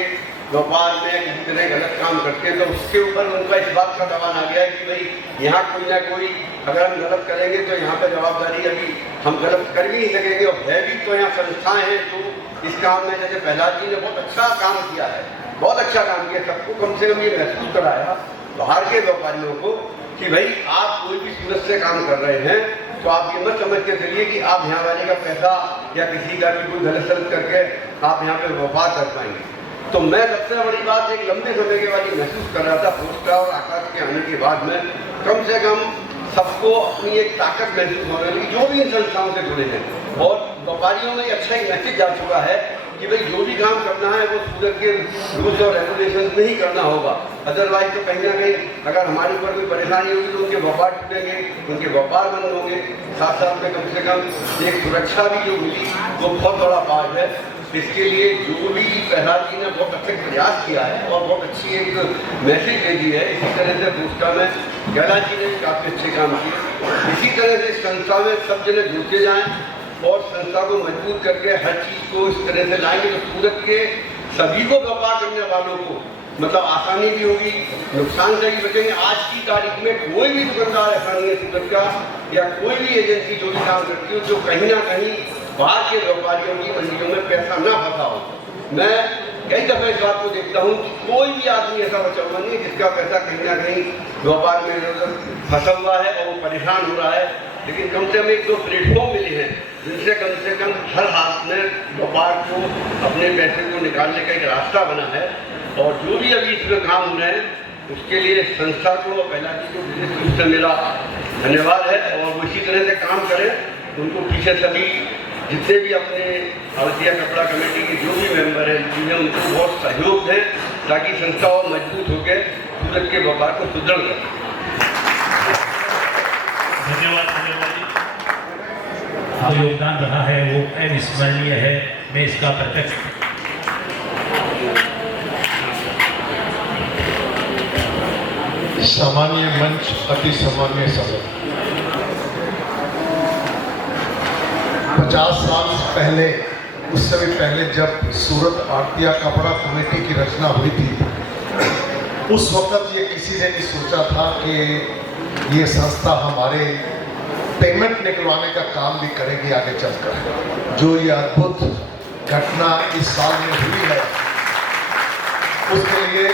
व्यापार में किसी तरह गलत काम करते हैं तो उसके ऊपर उनका इस बात का दबाव आ गया है कि भाई यहाँ कोई ना कोई अगर हम गलत करेंगे तो यहाँ पर जवाबदारी अभी हम गलत कर भी नहीं सकेंगे, और है भी तो यहाँ संस्थाएं हैं जो इस काम में जैसे प्रहलाद जी ने बहुत अच्छा काम किया है, बहुत अच्छा काम किया, सबको कम से कम ये महसूस कराया बाहर के व्यापारियों को कि भाई आप कोई भी सूरत से काम कर रहे हैं तो आप ये मत समझ के चलिए कि आप यहाँ वाले का पैसा या किसी का भी कोई गलत सलत करके आप यहाँ पे व्यापार कर पाएंगे। तो मैं सबसे बड़ी बात एक लंबे समय के वाली महसूस कर रहा था पोस्टा और आकाश के आने के बाद में कम से कम सबको अपनी एक ताकत महसूस हो रही है जो भी इन संस्थाओं से जुड़े हैं, और व्यापारियों में अच्छा एक मैसेज जा चुका है कि भाई जो भी काम करना है वो सूरत के रूल्स और रेगुलेशन में ही करना होगा, अदरवाइज तो कहीं ना कहीं अगर हमारे ऊपर कोई परेशानी होगी तो उनके व्यापार टूटेंगे, उनके व्यापार बंद होंगे। साथ साथ में कम से कम एक सुरक्षा भी जो मिली वो बहुत बड़ा बात है। इसके लिए जो भी प्रहलाद जी ने बहुत अच्छा प्रयास किया है और बहुत अच्छी एक मैसेज भेजी है। इसी तरह से पोस्टा में कैलाश जी ने भी काफ़ी अच्छे काम किए। इसी तरह से संस्था में सब जने जुड़ते जाएँ और संस्था को मजबूत करके हर चीज़ को इस तरह से लाएंगे तो सूरत के सभी को व्यापार करने वालों को मतलब आसानी भी होगी, नुकसान से भी बचेंगे। आज की तारीख में कोई भी दुकानदार ऐसा नहीं है सूरत का या कोई भी एजेंसी जो भी काम करती हो जो कहीं ना कहीं बाहर के व्यापारियों की मंडियों में पैसा ना फंसा हो। मैं कई दफे इस बात को देखता हूँ कि कोई भी आदमी ऐसा बचा हुआ नहीं है जिसका पैसा कहीं ना कहीं व्यापार में इधर फंसा हुआ है और वो परेशान हो रहा है। लेकिन कम से कम एक दो प्लेटफॉर्म मिले हैं जिनसे कम से कम हर हाथ में व्यापार को अपने पैसे को निकालने का एक रास्ता बना है। और जो भी अभी इसमें काम हो रहे हैं उसके लिए संस्था को और प्रहलाद जी को विशेष रूप से मेरा धन्यवाद है और वो इसी तरह से काम करें। उनको पीछे सभी जितने भी अपने अवधिया कपड़ा कमेटी के जो भी मेंबर हैं जिन्हें उनको बहुत सहयोग दें ताकि संस्था और मजबूत होकर सूरत के व्यापार को सुदृढ़ करें। धन्यवाद जी। जो योगदान रहा है वो अविस्मरणीय है। मैं इसका प्रत्यक्ष सामान्य मंच अति सामान्य सभा 50 साल पहले, उससे भी पहले जब सूरत आड़तिया कपड़ा कमेटी की रचना हुई थी उस वक्त ये किसी ने नहीं सोचा था कि ये संस्था हमारे पेमेंट निकलवाने का काम भी करेगी आगे चलकर। जो ये अद्भुत घटना इस साल में हुई है उसके लिए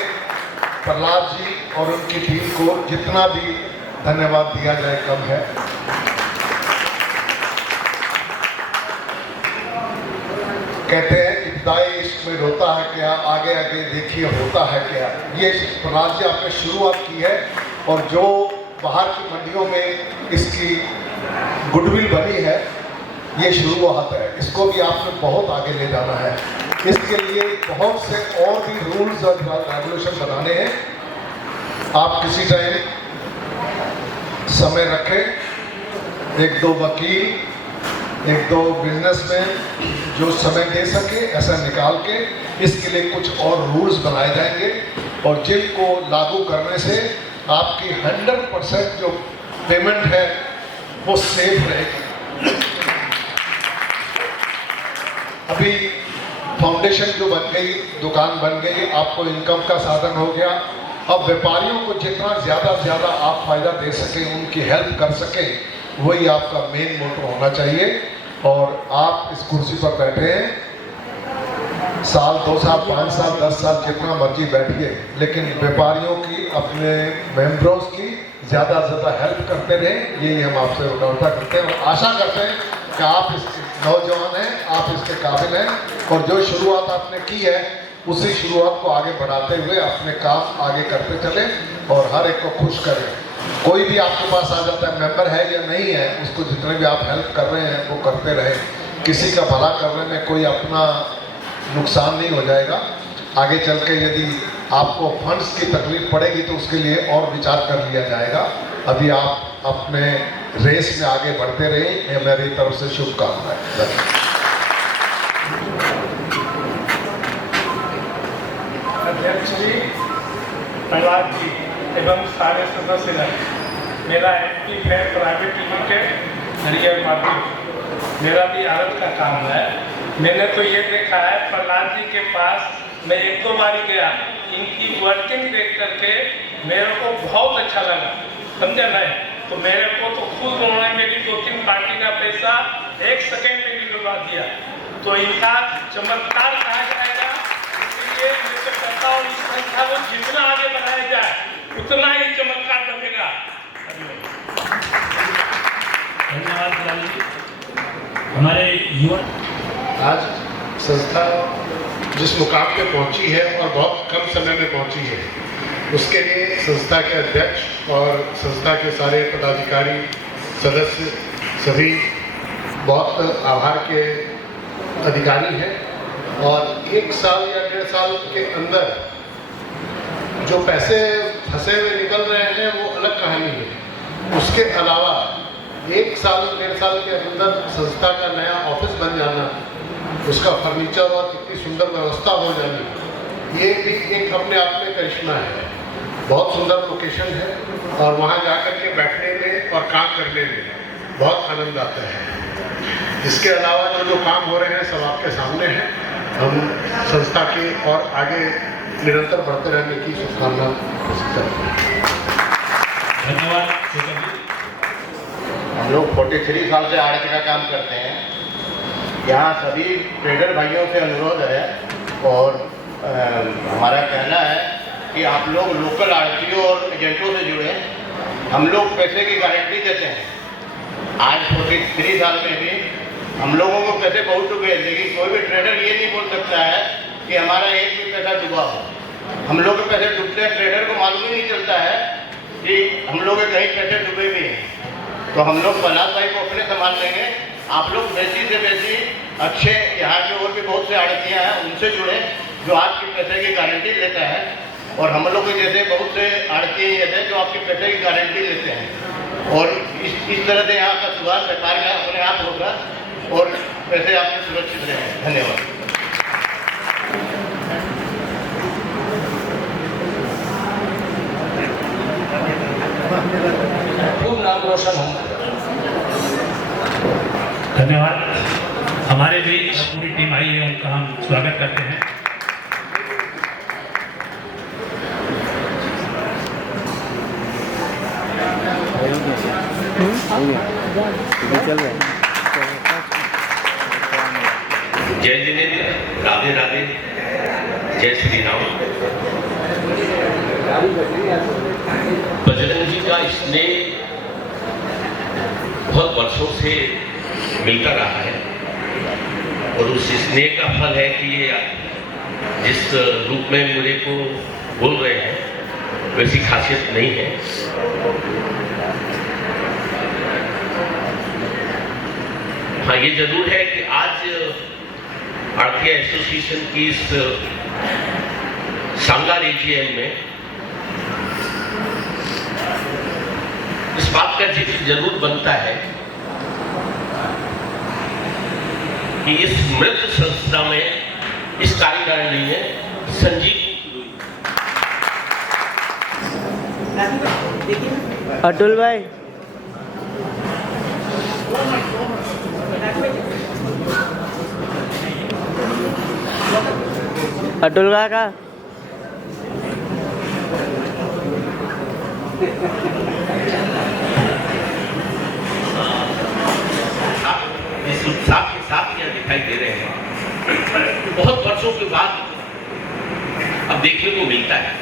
प्रहलाद जी और उनकी टीम को जितना भी धन्यवाद दिया जाए कम है। कहते हैं इब्तिदाई इश्क में रोता है क्या, आगे आगे देखिए होता है क्या। ये प्रहलाद जी आपने शुरुआत की है और जो बाहर की मंडियों में इसकी गुडविल बनी है ये शुरुआत है। इसको भी आपने बहुत आगे ले जाना है। इसके लिए बहुत से और भी रूल्स और रेगुलेशन बनाने हैं। आप किसी टाइम समय रखें, एक दो वकील, एक दो बिजनेसमैन जो समय दे सके ऐसा निकाल के इसके लिए कुछ और रूल्स बनाए जाएंगे और जिनको लागू करने से आपकी 100% जो पेमेंट है वो सेफ रहेगी। अभी फाउंडेशन जो बन गई, दुकान बन गई, आपको इनकम का साधन हो गया। अब व्यापारियों को जितना ज़्यादा से ज़्यादा आप फायदा दे सकें, उनकी हेल्प कर सकें, वही आपका मेन मोटो होना चाहिए। और आप इस कुर्सी पर बैठे हैं, साल 2 साल 5 साल 10 साल जितना मर्जी बैठिए, लेकिन व्यापारियों की, अपने मेंबर्स की ज़्यादा से ज़्यादा हेल्प करते रहें। यही हम आपसे उनौता करते हैं और आशा करते हैं कि आप इस नौजवान हैं, आप इसके काबिल हैं और जो शुरुआत आपने की है उसी शुरुआत को आगे बढ़ाते हुए अपने काम आगे करते चलें और हर एक को खुश करें। कोई भी आपके पास आ जाता है, मेंबर है या नहीं है, उसको जितने भी आप हेल्प कर रहे हैं वो करते रहें। किसी का भला करने में कोई अपना नुकसान नहीं हो जाएगा। आगे चल के यदि आपको फंड्स की तकलीफ पड़ेगी तो उसके लिए और विचार कर लिया जाएगा। अभी आप अपने रेस में आगे बढ़ते रहें, ये मेरी तरफ से शुभकामनाएं। अध्यक्ष जी, प्रहलाद जी एवं सारे सदस्यगण, मेरा एमपी है प्राइवेट लिमिटेड हरियर मार्केट, मेरा भी आड़त का काम है। मैंने तो ये देखा है प्रहलाद जी के पास मैं 1-2 बार गया, इनकी वर्किंग देख करके मेरे को बहुत अच्छा लगा, समझा नहीं तो मेरे को तो खुद उन्होंने मेरी 2-3 पार्टी का पैसा 1 सेकेंड में निकलवा दिया। तो इनका चमत्कार कहा जाएगा। इसलिए मैं तो कहता हूँ इस संस्था को जितना आगे बढ़ाया जाए उतना ही चमत्कार बनेगा। धन्यवाद बिलाल जी। हमारे युवा आज संस्था जिस मुकाम पे पहुंची है और बहुत कम समय में पहुंची है, उसके लिए संस्था के अध्यक्ष और संस्था के सारे पदाधिकारी सदस्य सभी बहुत आभार के अधिकारी हैं। और 1 साल या 1.5 साल के अंदर जो पैसे फंसे हुए निकल रहे हैं वो अलग कहानी है। उसके अलावा 1 साल 1.5 साल के अंदर संस्था का नया ऑफिस बन जाना, उसका फर्नीचर और इतनी सुंदर व्यवस्था हो जानी, ये भी एक अपने आप में करिश्मा है। बहुत सुंदर लोकेशन है और वहाँ जाकर के बैठने में और काम करने में बहुत आनंद आता है। इसके अलावा जो काम हो रहे हैं सब आपके सामने हैं। हम संस्था के और आगे निरंतर बढ़ते रहने की शुभकामना करते हैं। धन्यवाद। हम लोग 43 साल से आड़त का काम करते हैं। यहाँ सभी ट्रेडर भाइयों से अनुरोध है और हमारा कहना है कि आप लोग लोकल आड़तियों और एजेंटों से जुड़े। हम लोग पैसे की गारंटी देते हैं। आज 43 साल में भी हम लोगों को पैसे बहुत डूबे, लेकिन कोई भी ट्रेडर ये नहीं बोल सकता है कि हमारा एक भी पैसा डूबा हो। हम लोग के पैसे डूबते हैं, ट्रेडर को मालूम ही नहीं चलता है कि हम लोग के कहीं पैसे डूबे भी हैं। तो हम लोग बनास भाई को अपने संभाल लेंगे। आप लोग बेसी से बेसी अच्छे यहाँ के और भी बहुत से आड़तियाँ हैं, उनसे जुड़े जो आपके पैसे की गारंटी लेता है। और हम लोग के जैसे बहुत से आड़तियाँ ये हैं जो आपके पैसे की गारंटी लेते हैं। और इस तरह से यहाँ का सुधार सरकार का अपने आप होगा और पैसे आपके सुरक्षित रहेंगे। धन्यवाद। खूब नाम रोशन हो। धन्यवाद। हमारे बीच पूरी टीम आई है, उनका हम स्वागत करते हैं। जय जिनेन्द्र, राधे राधे, जय श्री राम। बजरंग जी का स्नेह बहुत वर्षों से मिलता रहा है और उस स्नेह का फल है कि ये जिस रूप में मेरे को बोल रहे हैं वैसी खासियत नहीं है। हाँ, ये जरूर है कि आज आड़तिया एसोसिएशन की इस शानदार एजीएम में इस बात का जिक्र जरूर बनता है कि इस मृत संस्था में इस कार्यकारिणी में संजीव अतुल भाई, अतुल काका, इस उत्साह के साथ यहाँ दिखाई दे रहे हैं। बहुत वर्षों के बाद अब देखने को मिलता है।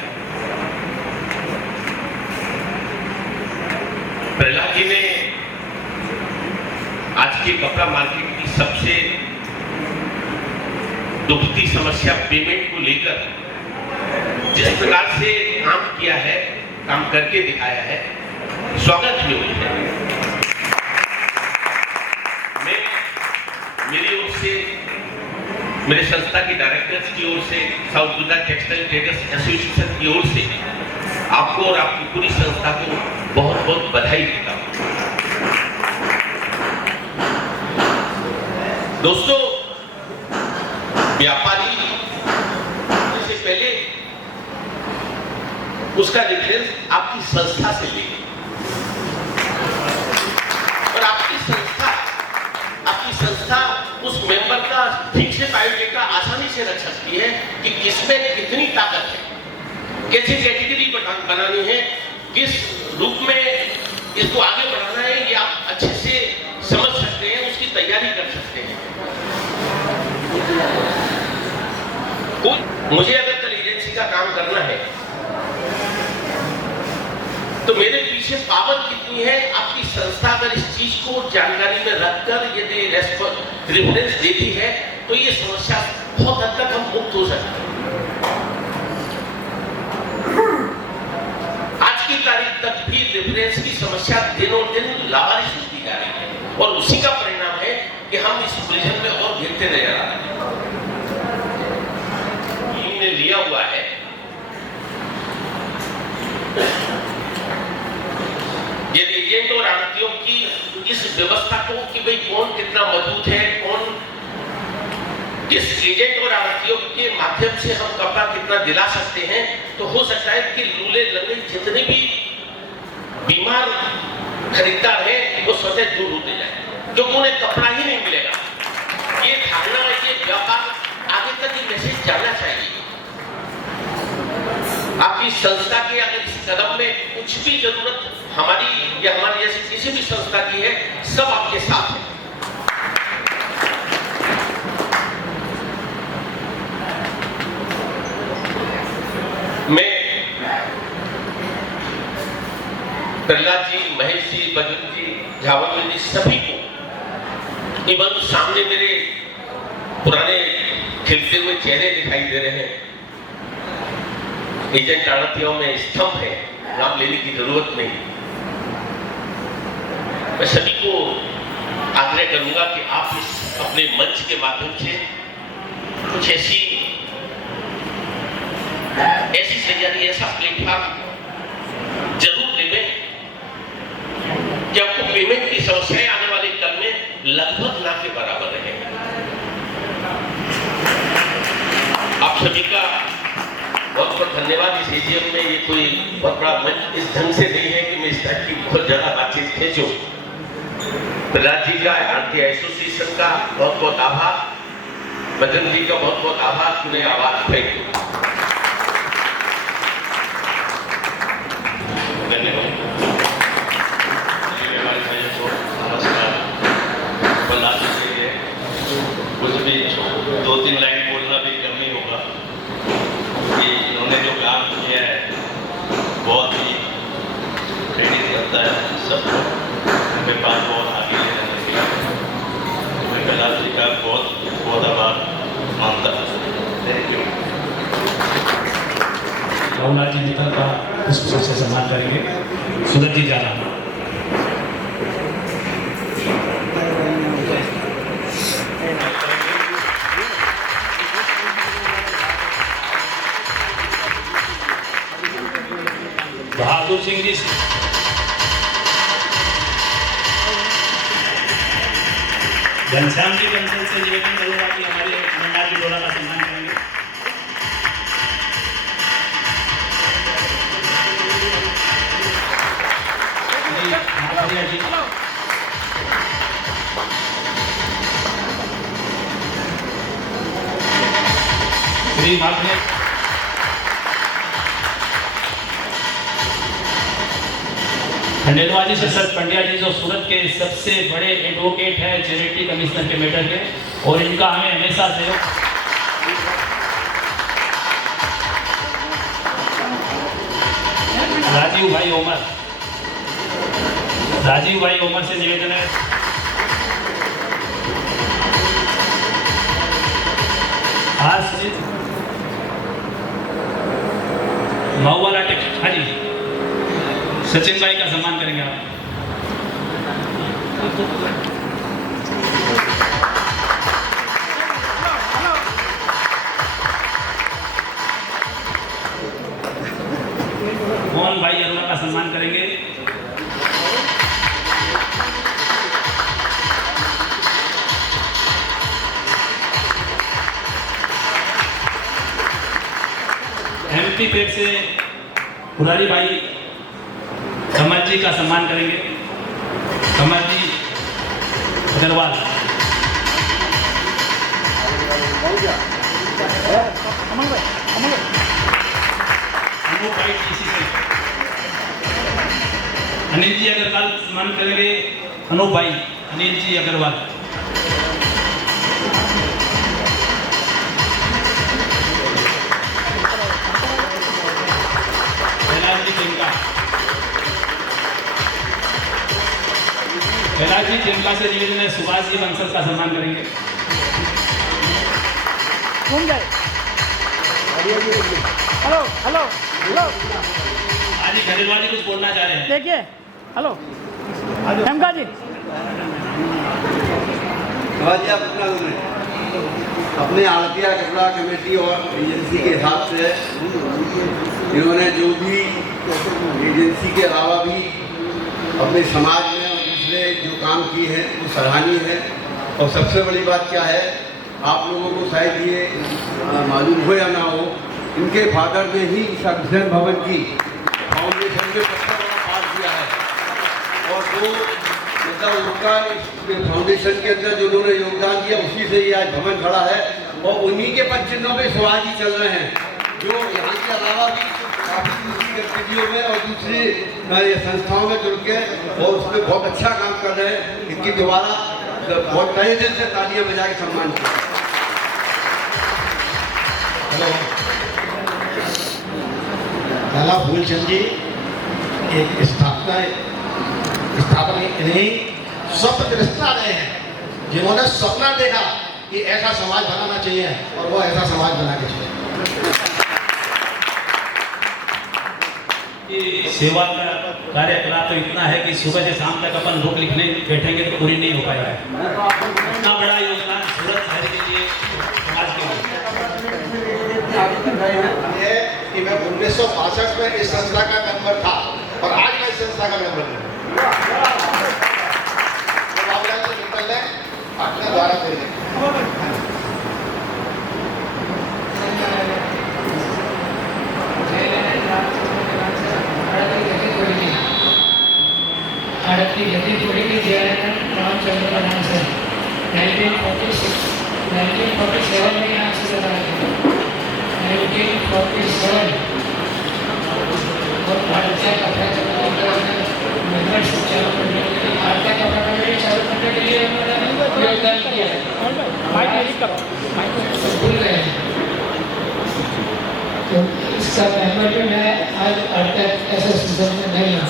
प्रहलाद जी ने आज के कपड़ा मार्केट की सबसे दुखती समस्या पेमेंट को लेकर जिस प्रकार से काम किया है, काम करके दिखाया है, स्वागत योग्य है। मैं मेरी ओर से, मेरे संस्था के डायरेक्टर्स की ओर से, south Gujarat textile traders association की ओर से आपको और आपकी पूरी संस्था को बहुत बहुत बधाई देता हूं। दोस्तों, व्यापारी से पहले उसका रेफरेंस आपकी संस्था से ले और आपकी संस्था उस मेंबर का ठीक से बायोडेटा आसानी से रख सकती है कि किसमें कितनी ताकत है, कैसी कैटेगरी बनानी है, किस रूप में इसको आगे बढ़ाना है, ये आप अच्छे से समझ सकते हैं, उसकी तैयारी कर सकते हैं। मुझे अगर कल एजेंसी का काम करना है तो मेरे पीछे पावर कितनी है, आपकी संस्था अगर इस चीज को जानकारी में रखकर यदि रेफरेंस देती है तो ये समस्या बहुत हद तक हम मुक्त हो सकते हैं। आज की तारीख तक भी रेफरेंस की समस्या दिनों दिन लावारिस होती जा रही है और उसी का परिणाम है कि हम इस उलझन में और गिरते नजर आ रहे हैं। हमने लिया हुआ है यदि एजेंट और आड़तियों की इस व्यवस्था को कि भाई कौन कितना मजबूत है, कौन किस एजेंट और आड़तियों के माध्यम से हम कपड़ा कितना दिला सकते हैं, तो हो सकता है कि लूले लंगड़े जितने भी बीमार खरीदार हैं वो स्वतः दूर होते जाए, क्योंकि उन्हें कपड़ा ही नहीं मिलेगा। ये धारणा, ये व्यापार आगे तक ये मैसेज जाना चाहिए। आपकी संस्था की अगर इस कदम में कुछ भी जरूरत हमारी या हमारी जैसी किसी भी संस्था की है, सब आपके साथ है। मैं प्रहलाद जी, महेश जी, बजरंग जी, झावल जी सभी को, इवन सामने मेरे पुराने खिलते हुए चेहरे दिखाई दे रहे हैं। एजेंट आड़तियों में स्तंभ है, नाम लेने की जरूरत नहीं। मैं सभी को आग्रह करूंगा कि आप इस अपने मंच के माध्यम से कुछ ऐसी तैयारी, ऐसा प्लेटफॉर्म जरूर लें कि आपको पेमेंट की समस्याएं आने वाले कल में लगभग ना के बराबर रहे। आप सभी का बहुत बहुत धन्यवाद। इस एजीएम में ये कोई बहुत बड़ा मंच इस ढंग से नहीं है कि मैं इस टाइप की बहुत ज्यादा बातचीत खींचूं। प्रहलाद जी का, आरती एसोसिएशन का बहुत बहुत आभार, बजरंग जी का बहुत बहुत आभार, उन्हें आवाज फेंक कुछ भी 2-3 लाइन बोलना भी कम ही होगा कि इन्होंने जो काम किया है बहुत ही क्रेडिट करता है सबको, उनके पास बहुत आगे ले जाने के लिए मैं प्रहलाद जी का बहुत बहुत आभार मानता हूँ। Thank you. राहुल जी नेता का पुष्प से सम्मान करेंगे। सूरज जी जाना। बहादुर सिंह जी, घनश्याम जी अंचल से निवेदन करूंगा कि हमारे मंडा जी डोला का सम्मान करेंगे। श्री माधव खंडेलवाल जी से सर पंड्या जी जो सूरत के सबसे बड़े एडवोकेट हैं चैरिटी कमिश्नर के मैटर के, और इनका हमें हमेशा सहयोग। राजीव भाई ओमर से निवेदन है। आज मऊवाला टेक, हाँ जी, सचिन भाई का सम्मान करेंगे आप। मोहन भाई अरुणा का सम्मान करेंगे। एमपी पेट से पुरारी भाई कमल जी का सम्मान करेंगे। कमल जी अग्रवाल। अनूप भाई टीसी से। अनिल जी अग्रवाल सम्मान करेंगे। अनूप भाई अनिल जी अग्रवाल। कैलाश जी चिंता से निवेदन है, सुभाष जी बंसल का सम्मान करेंगे। हेलो हेलो हेलो आज ही खंडेलवाल जी कुछ बोलना चाह रहे हैं। देखिए हेलो हेमका जी अपने आड़तिया कपड़ा कमेटी और एजेंसी के हिसाब से इन्होंने जो भी एजेंसी के अलावा भी अपने समाज में और दूसरे जो काम किए हैं वो सराहनीय है। और सबसे बड़ी बात क्या है, आप लोगों को शायद ये मालूम हो या ना हो, इनके फादर ने ही इस अध्ययन भवन की फाउंडेशन में सबसे बड़ा पार्ट दिया है। और जो मतलब उनका इस फाउंडेशन के अंदर जो उन्होंने योगदान दिया, उसी से ये आज भवन खड़ा है। और उन्हीं के पद चिन्हों में शिवाजी चल रहे हैं, जो यहाँ के अलावा भी काफ़ी दूसरी गतिविधियों में और दूसरी संस्थाओं में जुड़ के और उसमें बहुत अच्छा काम कर रहे हैं। इनकी दोबारा बहुत तहे दिल से तालियां बजा के सम्मान किया। लाला फूलचंद जी एक स्थापना नहीं स्वप्रतिष्ठा रहे हैं, जिन्होंने सपना देखा कि ऐसा समाज बनाना चाहिए और वो ऐसा समाज बना के चाहिए। सेवा का कार्यकलाप तो इतना है कि सुबह से शाम तक अपन बुक लिखने बैठेंगे तो पूरी नहीं हो पाएगा। इतना बड़ा योगदान सूरत शहर के लिए, समाज के लिए कि मैं 1962 में इस संस्था का मेंबर था और आज मैं इस संस्था का मेंबर हूँ। अपने द्वारा दे दें। आड़ती गति थोड़ी की जयनगर रामचंद्र का नाम से 1947 में यहाँ से चला गया 1947 और भारतीय कपड़ा मेंबरशिप चालू करने के लिए भारतीय कपड़ा कमेटी चालू करने के लिए योगदान किया है। भूल गए तो इसका मेंबर भी मैं आज भारतीय एसोसिएशन में नहीं हूँ,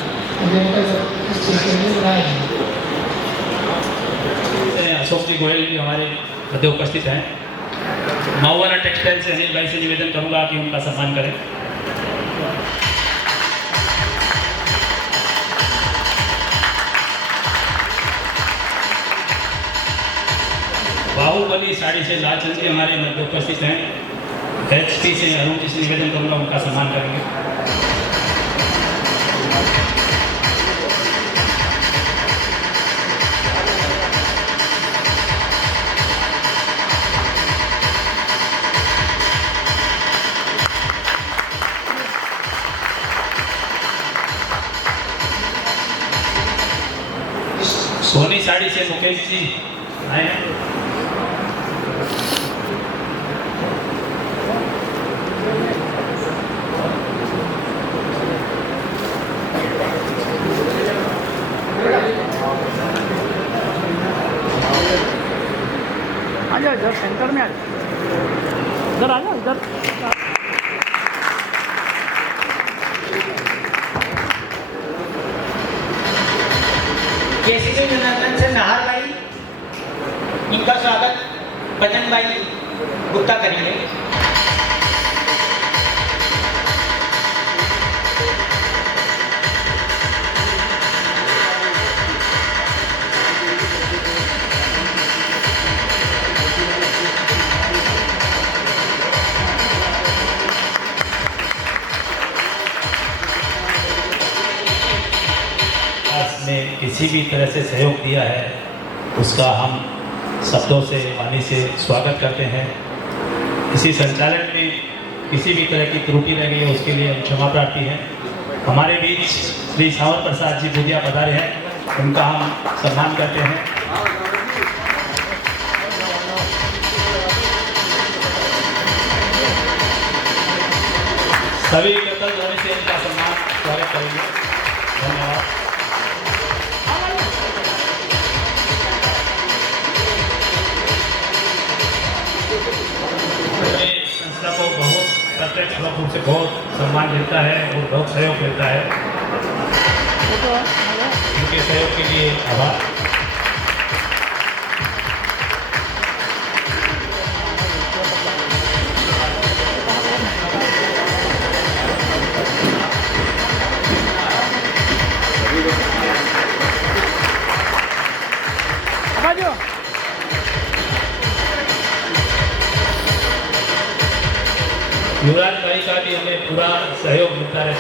अशोक जी गोयल भी हमारे मध्य उपस्थित हैं। महुआना टेक्सटाइल से अनिल भाई से निवेदन करूंगा कि उनका सम्मान करें। बाहुबली साड़ी से लालचंद जी हमारे मध्य उपस्थित हैं। HP से अरुण जी से निवेदन करूंगा, उनका सम्मान करेंगे। सोनी साड़ी से मुकेश जी आए हैं। आ जाओ इधर सेंटर में आ जाओ, इधर आ जाओ इधर। केसीसी जनार्दन से नाहर भाई, इनका स्वागत बजन भाई गुप्ता करेंगे। किसी भी तरह से सहयोग दिया है उसका हम शब्दों से वाणी से स्वागत करते हैं। इसी संचालन में किसी भी तरह की त्रुटि रह गई है उसके लिए हम क्षमा प्रार्थी हैं। हमारे बीच श्री सावर प्रसाद जी बुधिया पधारे हैं, उनका हम सम्मान करते हैं। सभी एकल ध्वनि से इनका सम्मान स्वागत करेंगे। धन्यवाद। संस्था को बहुत प्रत्यक्ष रूप से बहुत सम्मान मिलता है और बहुत सहयोग मिलता है। उनके सहयोग के लिए आभार। युवराज भाई का भी हमें पूरा सहयोग मिलता है।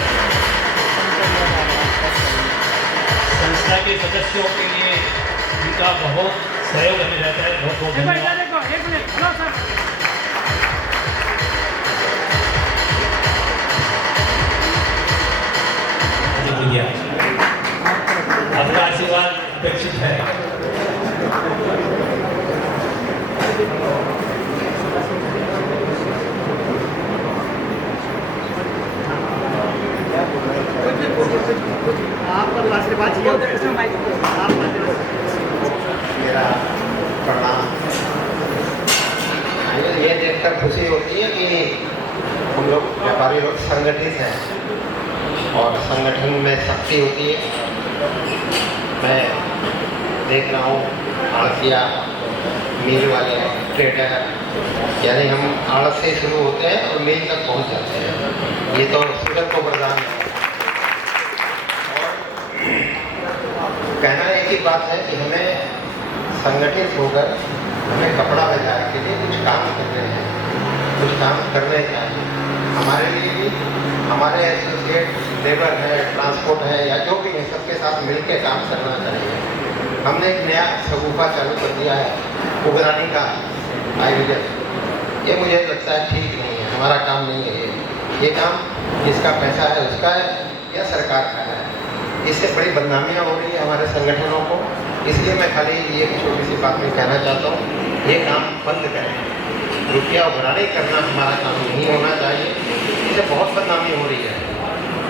संस्था के सदस्यों के लिए उनका बहुत सहयोग हमें रहता है। बहुत बहुत धन्यवाद। आपका आशीर्वाद अपेक्षित है। मेरा प्रणाम। मुझे ये देखकर खुशी होती है कि हम लोग व्यापारी लोग संगठित हैं और संगठन में शक्ति होती है। मैं देख रहा हूँ आड़तिया, मिल वाले, ट्रेडर, यानी हम आड़त से शुरू होते हैं और मिल तक पहुँच जाते हैं। ये तो सूरत को वरदान है। कहना एक ही बात है कि हमें संगठित होकर हमें कपड़ा बाजार के लिए कुछ काम करने हैं, कुछ काम करने चाहिए। हमारे लिए भी हमारे एसोसिएट लेबर है, ट्रांसपोर्ट है या जो भी है, सबके साथ मिलकर काम करना चाहिए। हमने एक नया शगुफा चालू कर दिया है, उगरानी का आयोजन। ये मुझे लगता है ठीक नहीं है, हमारा काम नहीं है ये काम जिसका पैसा है उसका है या सरकार का है। इससे बड़ी बदनामियाँ हो रही है हमारे संगठनों को। इसलिए मैं खाली ये छोटी सी बात में कहना चाहता हूँ, ये काम बंद करें। रुपया उगरानी करना हमारा काम नहीं होना चाहिए। इससे बहुत बदनामी हो रही है।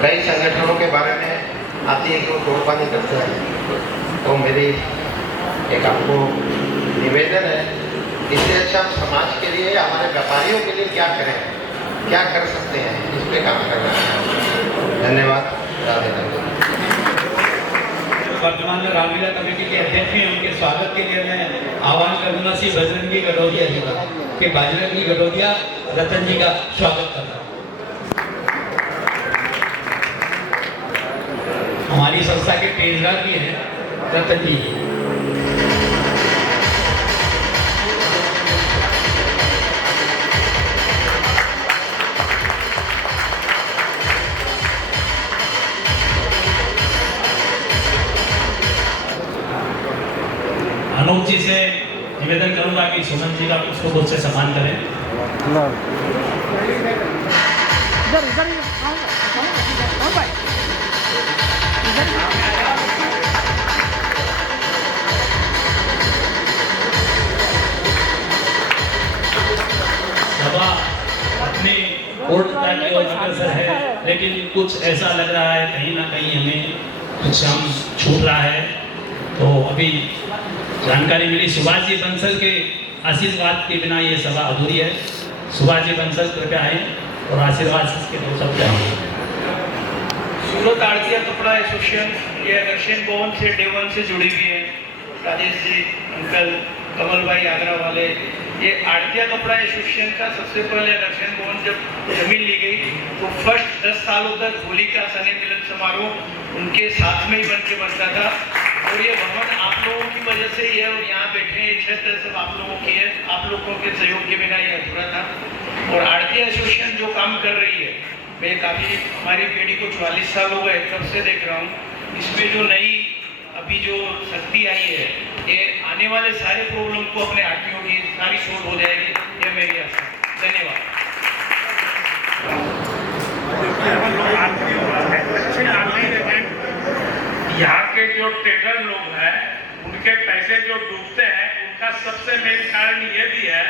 कई संगठनों के बारे में आती है कि वो तोड़पानी करते हैं। तो मेरी एक आपको निवेदन है, इससे अच्छा हम समाज के लिए, हमारे व्यापारियों के लिए क्या करें, क्या कर सकते हैं, इस पर काम करना है। धन्यवाद। राधे राधे। वर्तमान में रामलीला कमेटी के अध्यक्ष हैं, उनके स्वागत के लिए मैं आह्वान करूंगा श्री बजरंगी गडोदिया जी का कि बजरंगी गडोदिया रतन जी का स्वागत करना। हमारी संस्था के ट्रेजरर भी हैं रतन जी। अनूप जी से निवेदन करूंगा कि सुमन जी का पुष्प से सम्मान करें। सभा अपनी पूर्णता की ओर अग्रसर है, लेकिन कुछ ऐसा लग रहा है कहीं ना कहीं हमें कुछ काम छूट रहा है। तो अभी जानकारी मिली सुभाष जी बंसल के आशीर्वाद के बिना ये सभा अधूरी है। सुभाष जी बंसल कृपया आए और आशीर्वाद के दो शब्द हैं। सूरत आड़तिया कपड़ा एसोसिएशन ये दक्षिण भवन से डे 1 से जुड़ी हुई है। राजेश जी, अंकल, कमल भाई आगरा वाले, ये आड़तिया कपड़ा एसोसिएशन का सबसे पहले दक्षिण भवन जब जमीन ली गई तो फर्स्ट 10 सालों तक होली का सने मिलन समारोह उनके साथ में ही बन के बनता था। और ये भवन आप लोगों की वजह से ये और यहाँ बैठे ये क्षेत्र सब आप लोगों की है, आप लोगों के सहयोग के बिना ये अधूरा था। और आड़तिया एसोसिएशन जो काम कर रही है, मैं काफ़ी हमारी पीढ़ी को 44 साल हो गए तब से देख रहा हूँ। इसमें जो नई अभी जो शक्ति आई है, ये आने वाले सारे प्रॉब्लम को अपने आड़तियों की सारी सोल्व हो जाएगी, ये मेरी आशा। धन्यवाद। यहाँ के जो ट्रेडर लोग हैं, उनके पैसे जो डूबते हैं, उनका सबसे मेन कारण ये भी है,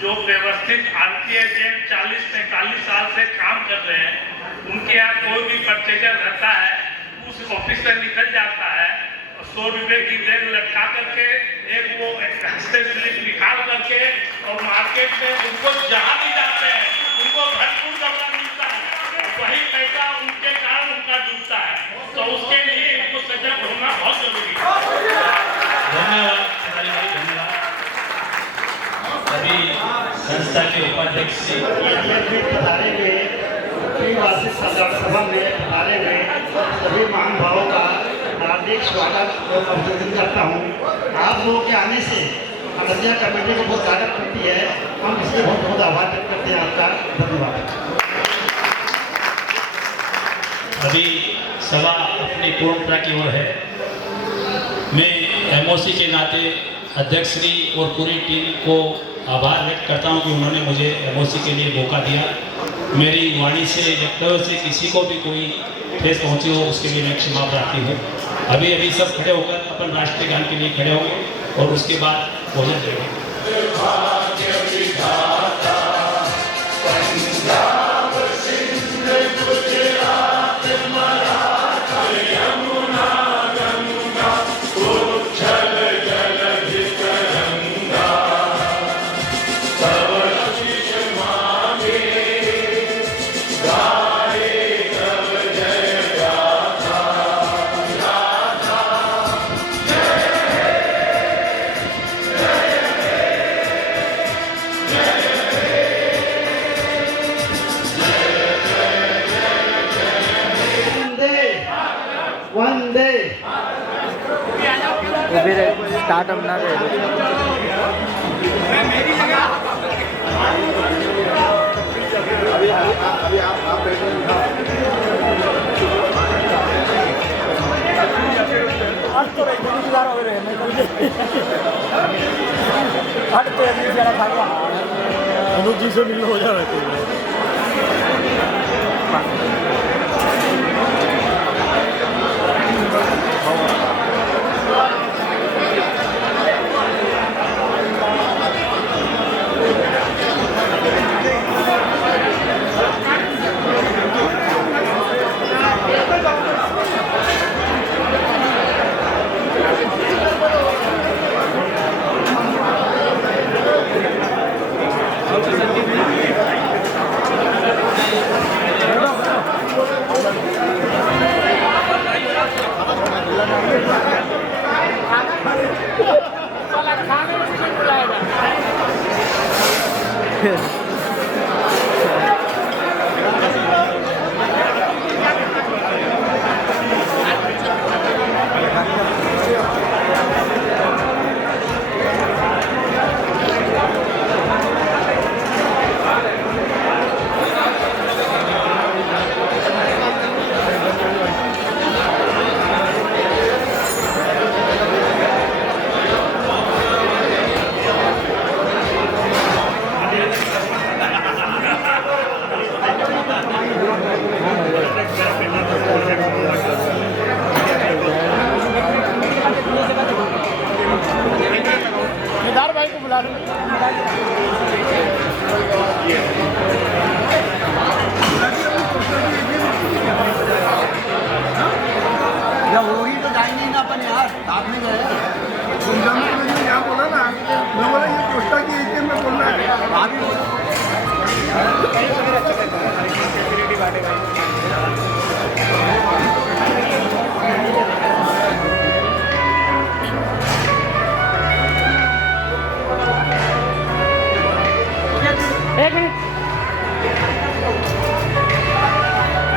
जो व्यवस्थित आड़ती एजेंट 40-45 साल से काम कर रहे हैं, उनके यहाँ कोई भी परचेजर रहता है, उस ऑफिस से निकल जाता है, 100 रुपए की जेब लटका करके एक रास्ते स्लिप निकाल करके और मार्केट में उनको जहाँ भी जाते हैं उनको भरपूर कपड़ा मिलता है, वही अध्यक्ष होना बहुत जरूरी है। धन्यवाद सदारी भाई, धन्यवाद। अभी संस्था के उपाध्यक्ष से पधारे हुए वार्षिक सभा में पधारे हुए सभी महानुभावों का हार्दिक स्वागत और अभिनंदन करता हूँ। आप लोगों के आने से अयोध्या कमेटी को बहुत ताकत मिलती है, हम इसलिए बहुत बहुत आभार व्यक्त करते हैं आपका। धन्यवाद। अभी सभा अपनी पूर्णता की ओर है। मैं एमओसी के नाते अध्यक्ष श्री और पूरी टीम को आभार व्यक्त करता हूं कि उन्होंने मुझे एमओसी के लिए मौका दिया। मेरी वाणी से वक्तव्य से किसी को भी कोई ठेस पहुंची हो उसके लिए मैं क्षमा प्रार्थी हूँ। अभी अभी सब खड़े होकर अपन राष्ट्रीय गान के लिए खड़े होंगे और उसके बाद भोजन देंगे। वंदे स्टार्ट हम ना अनुज जी से मिलना हो जा रहा है। वही तो जाएंगे ना अपन यार, साथ में गए यहाँ बोला ना, मैं बोला ये कोष्टा की एटीएम में बोलना है। एक मिनट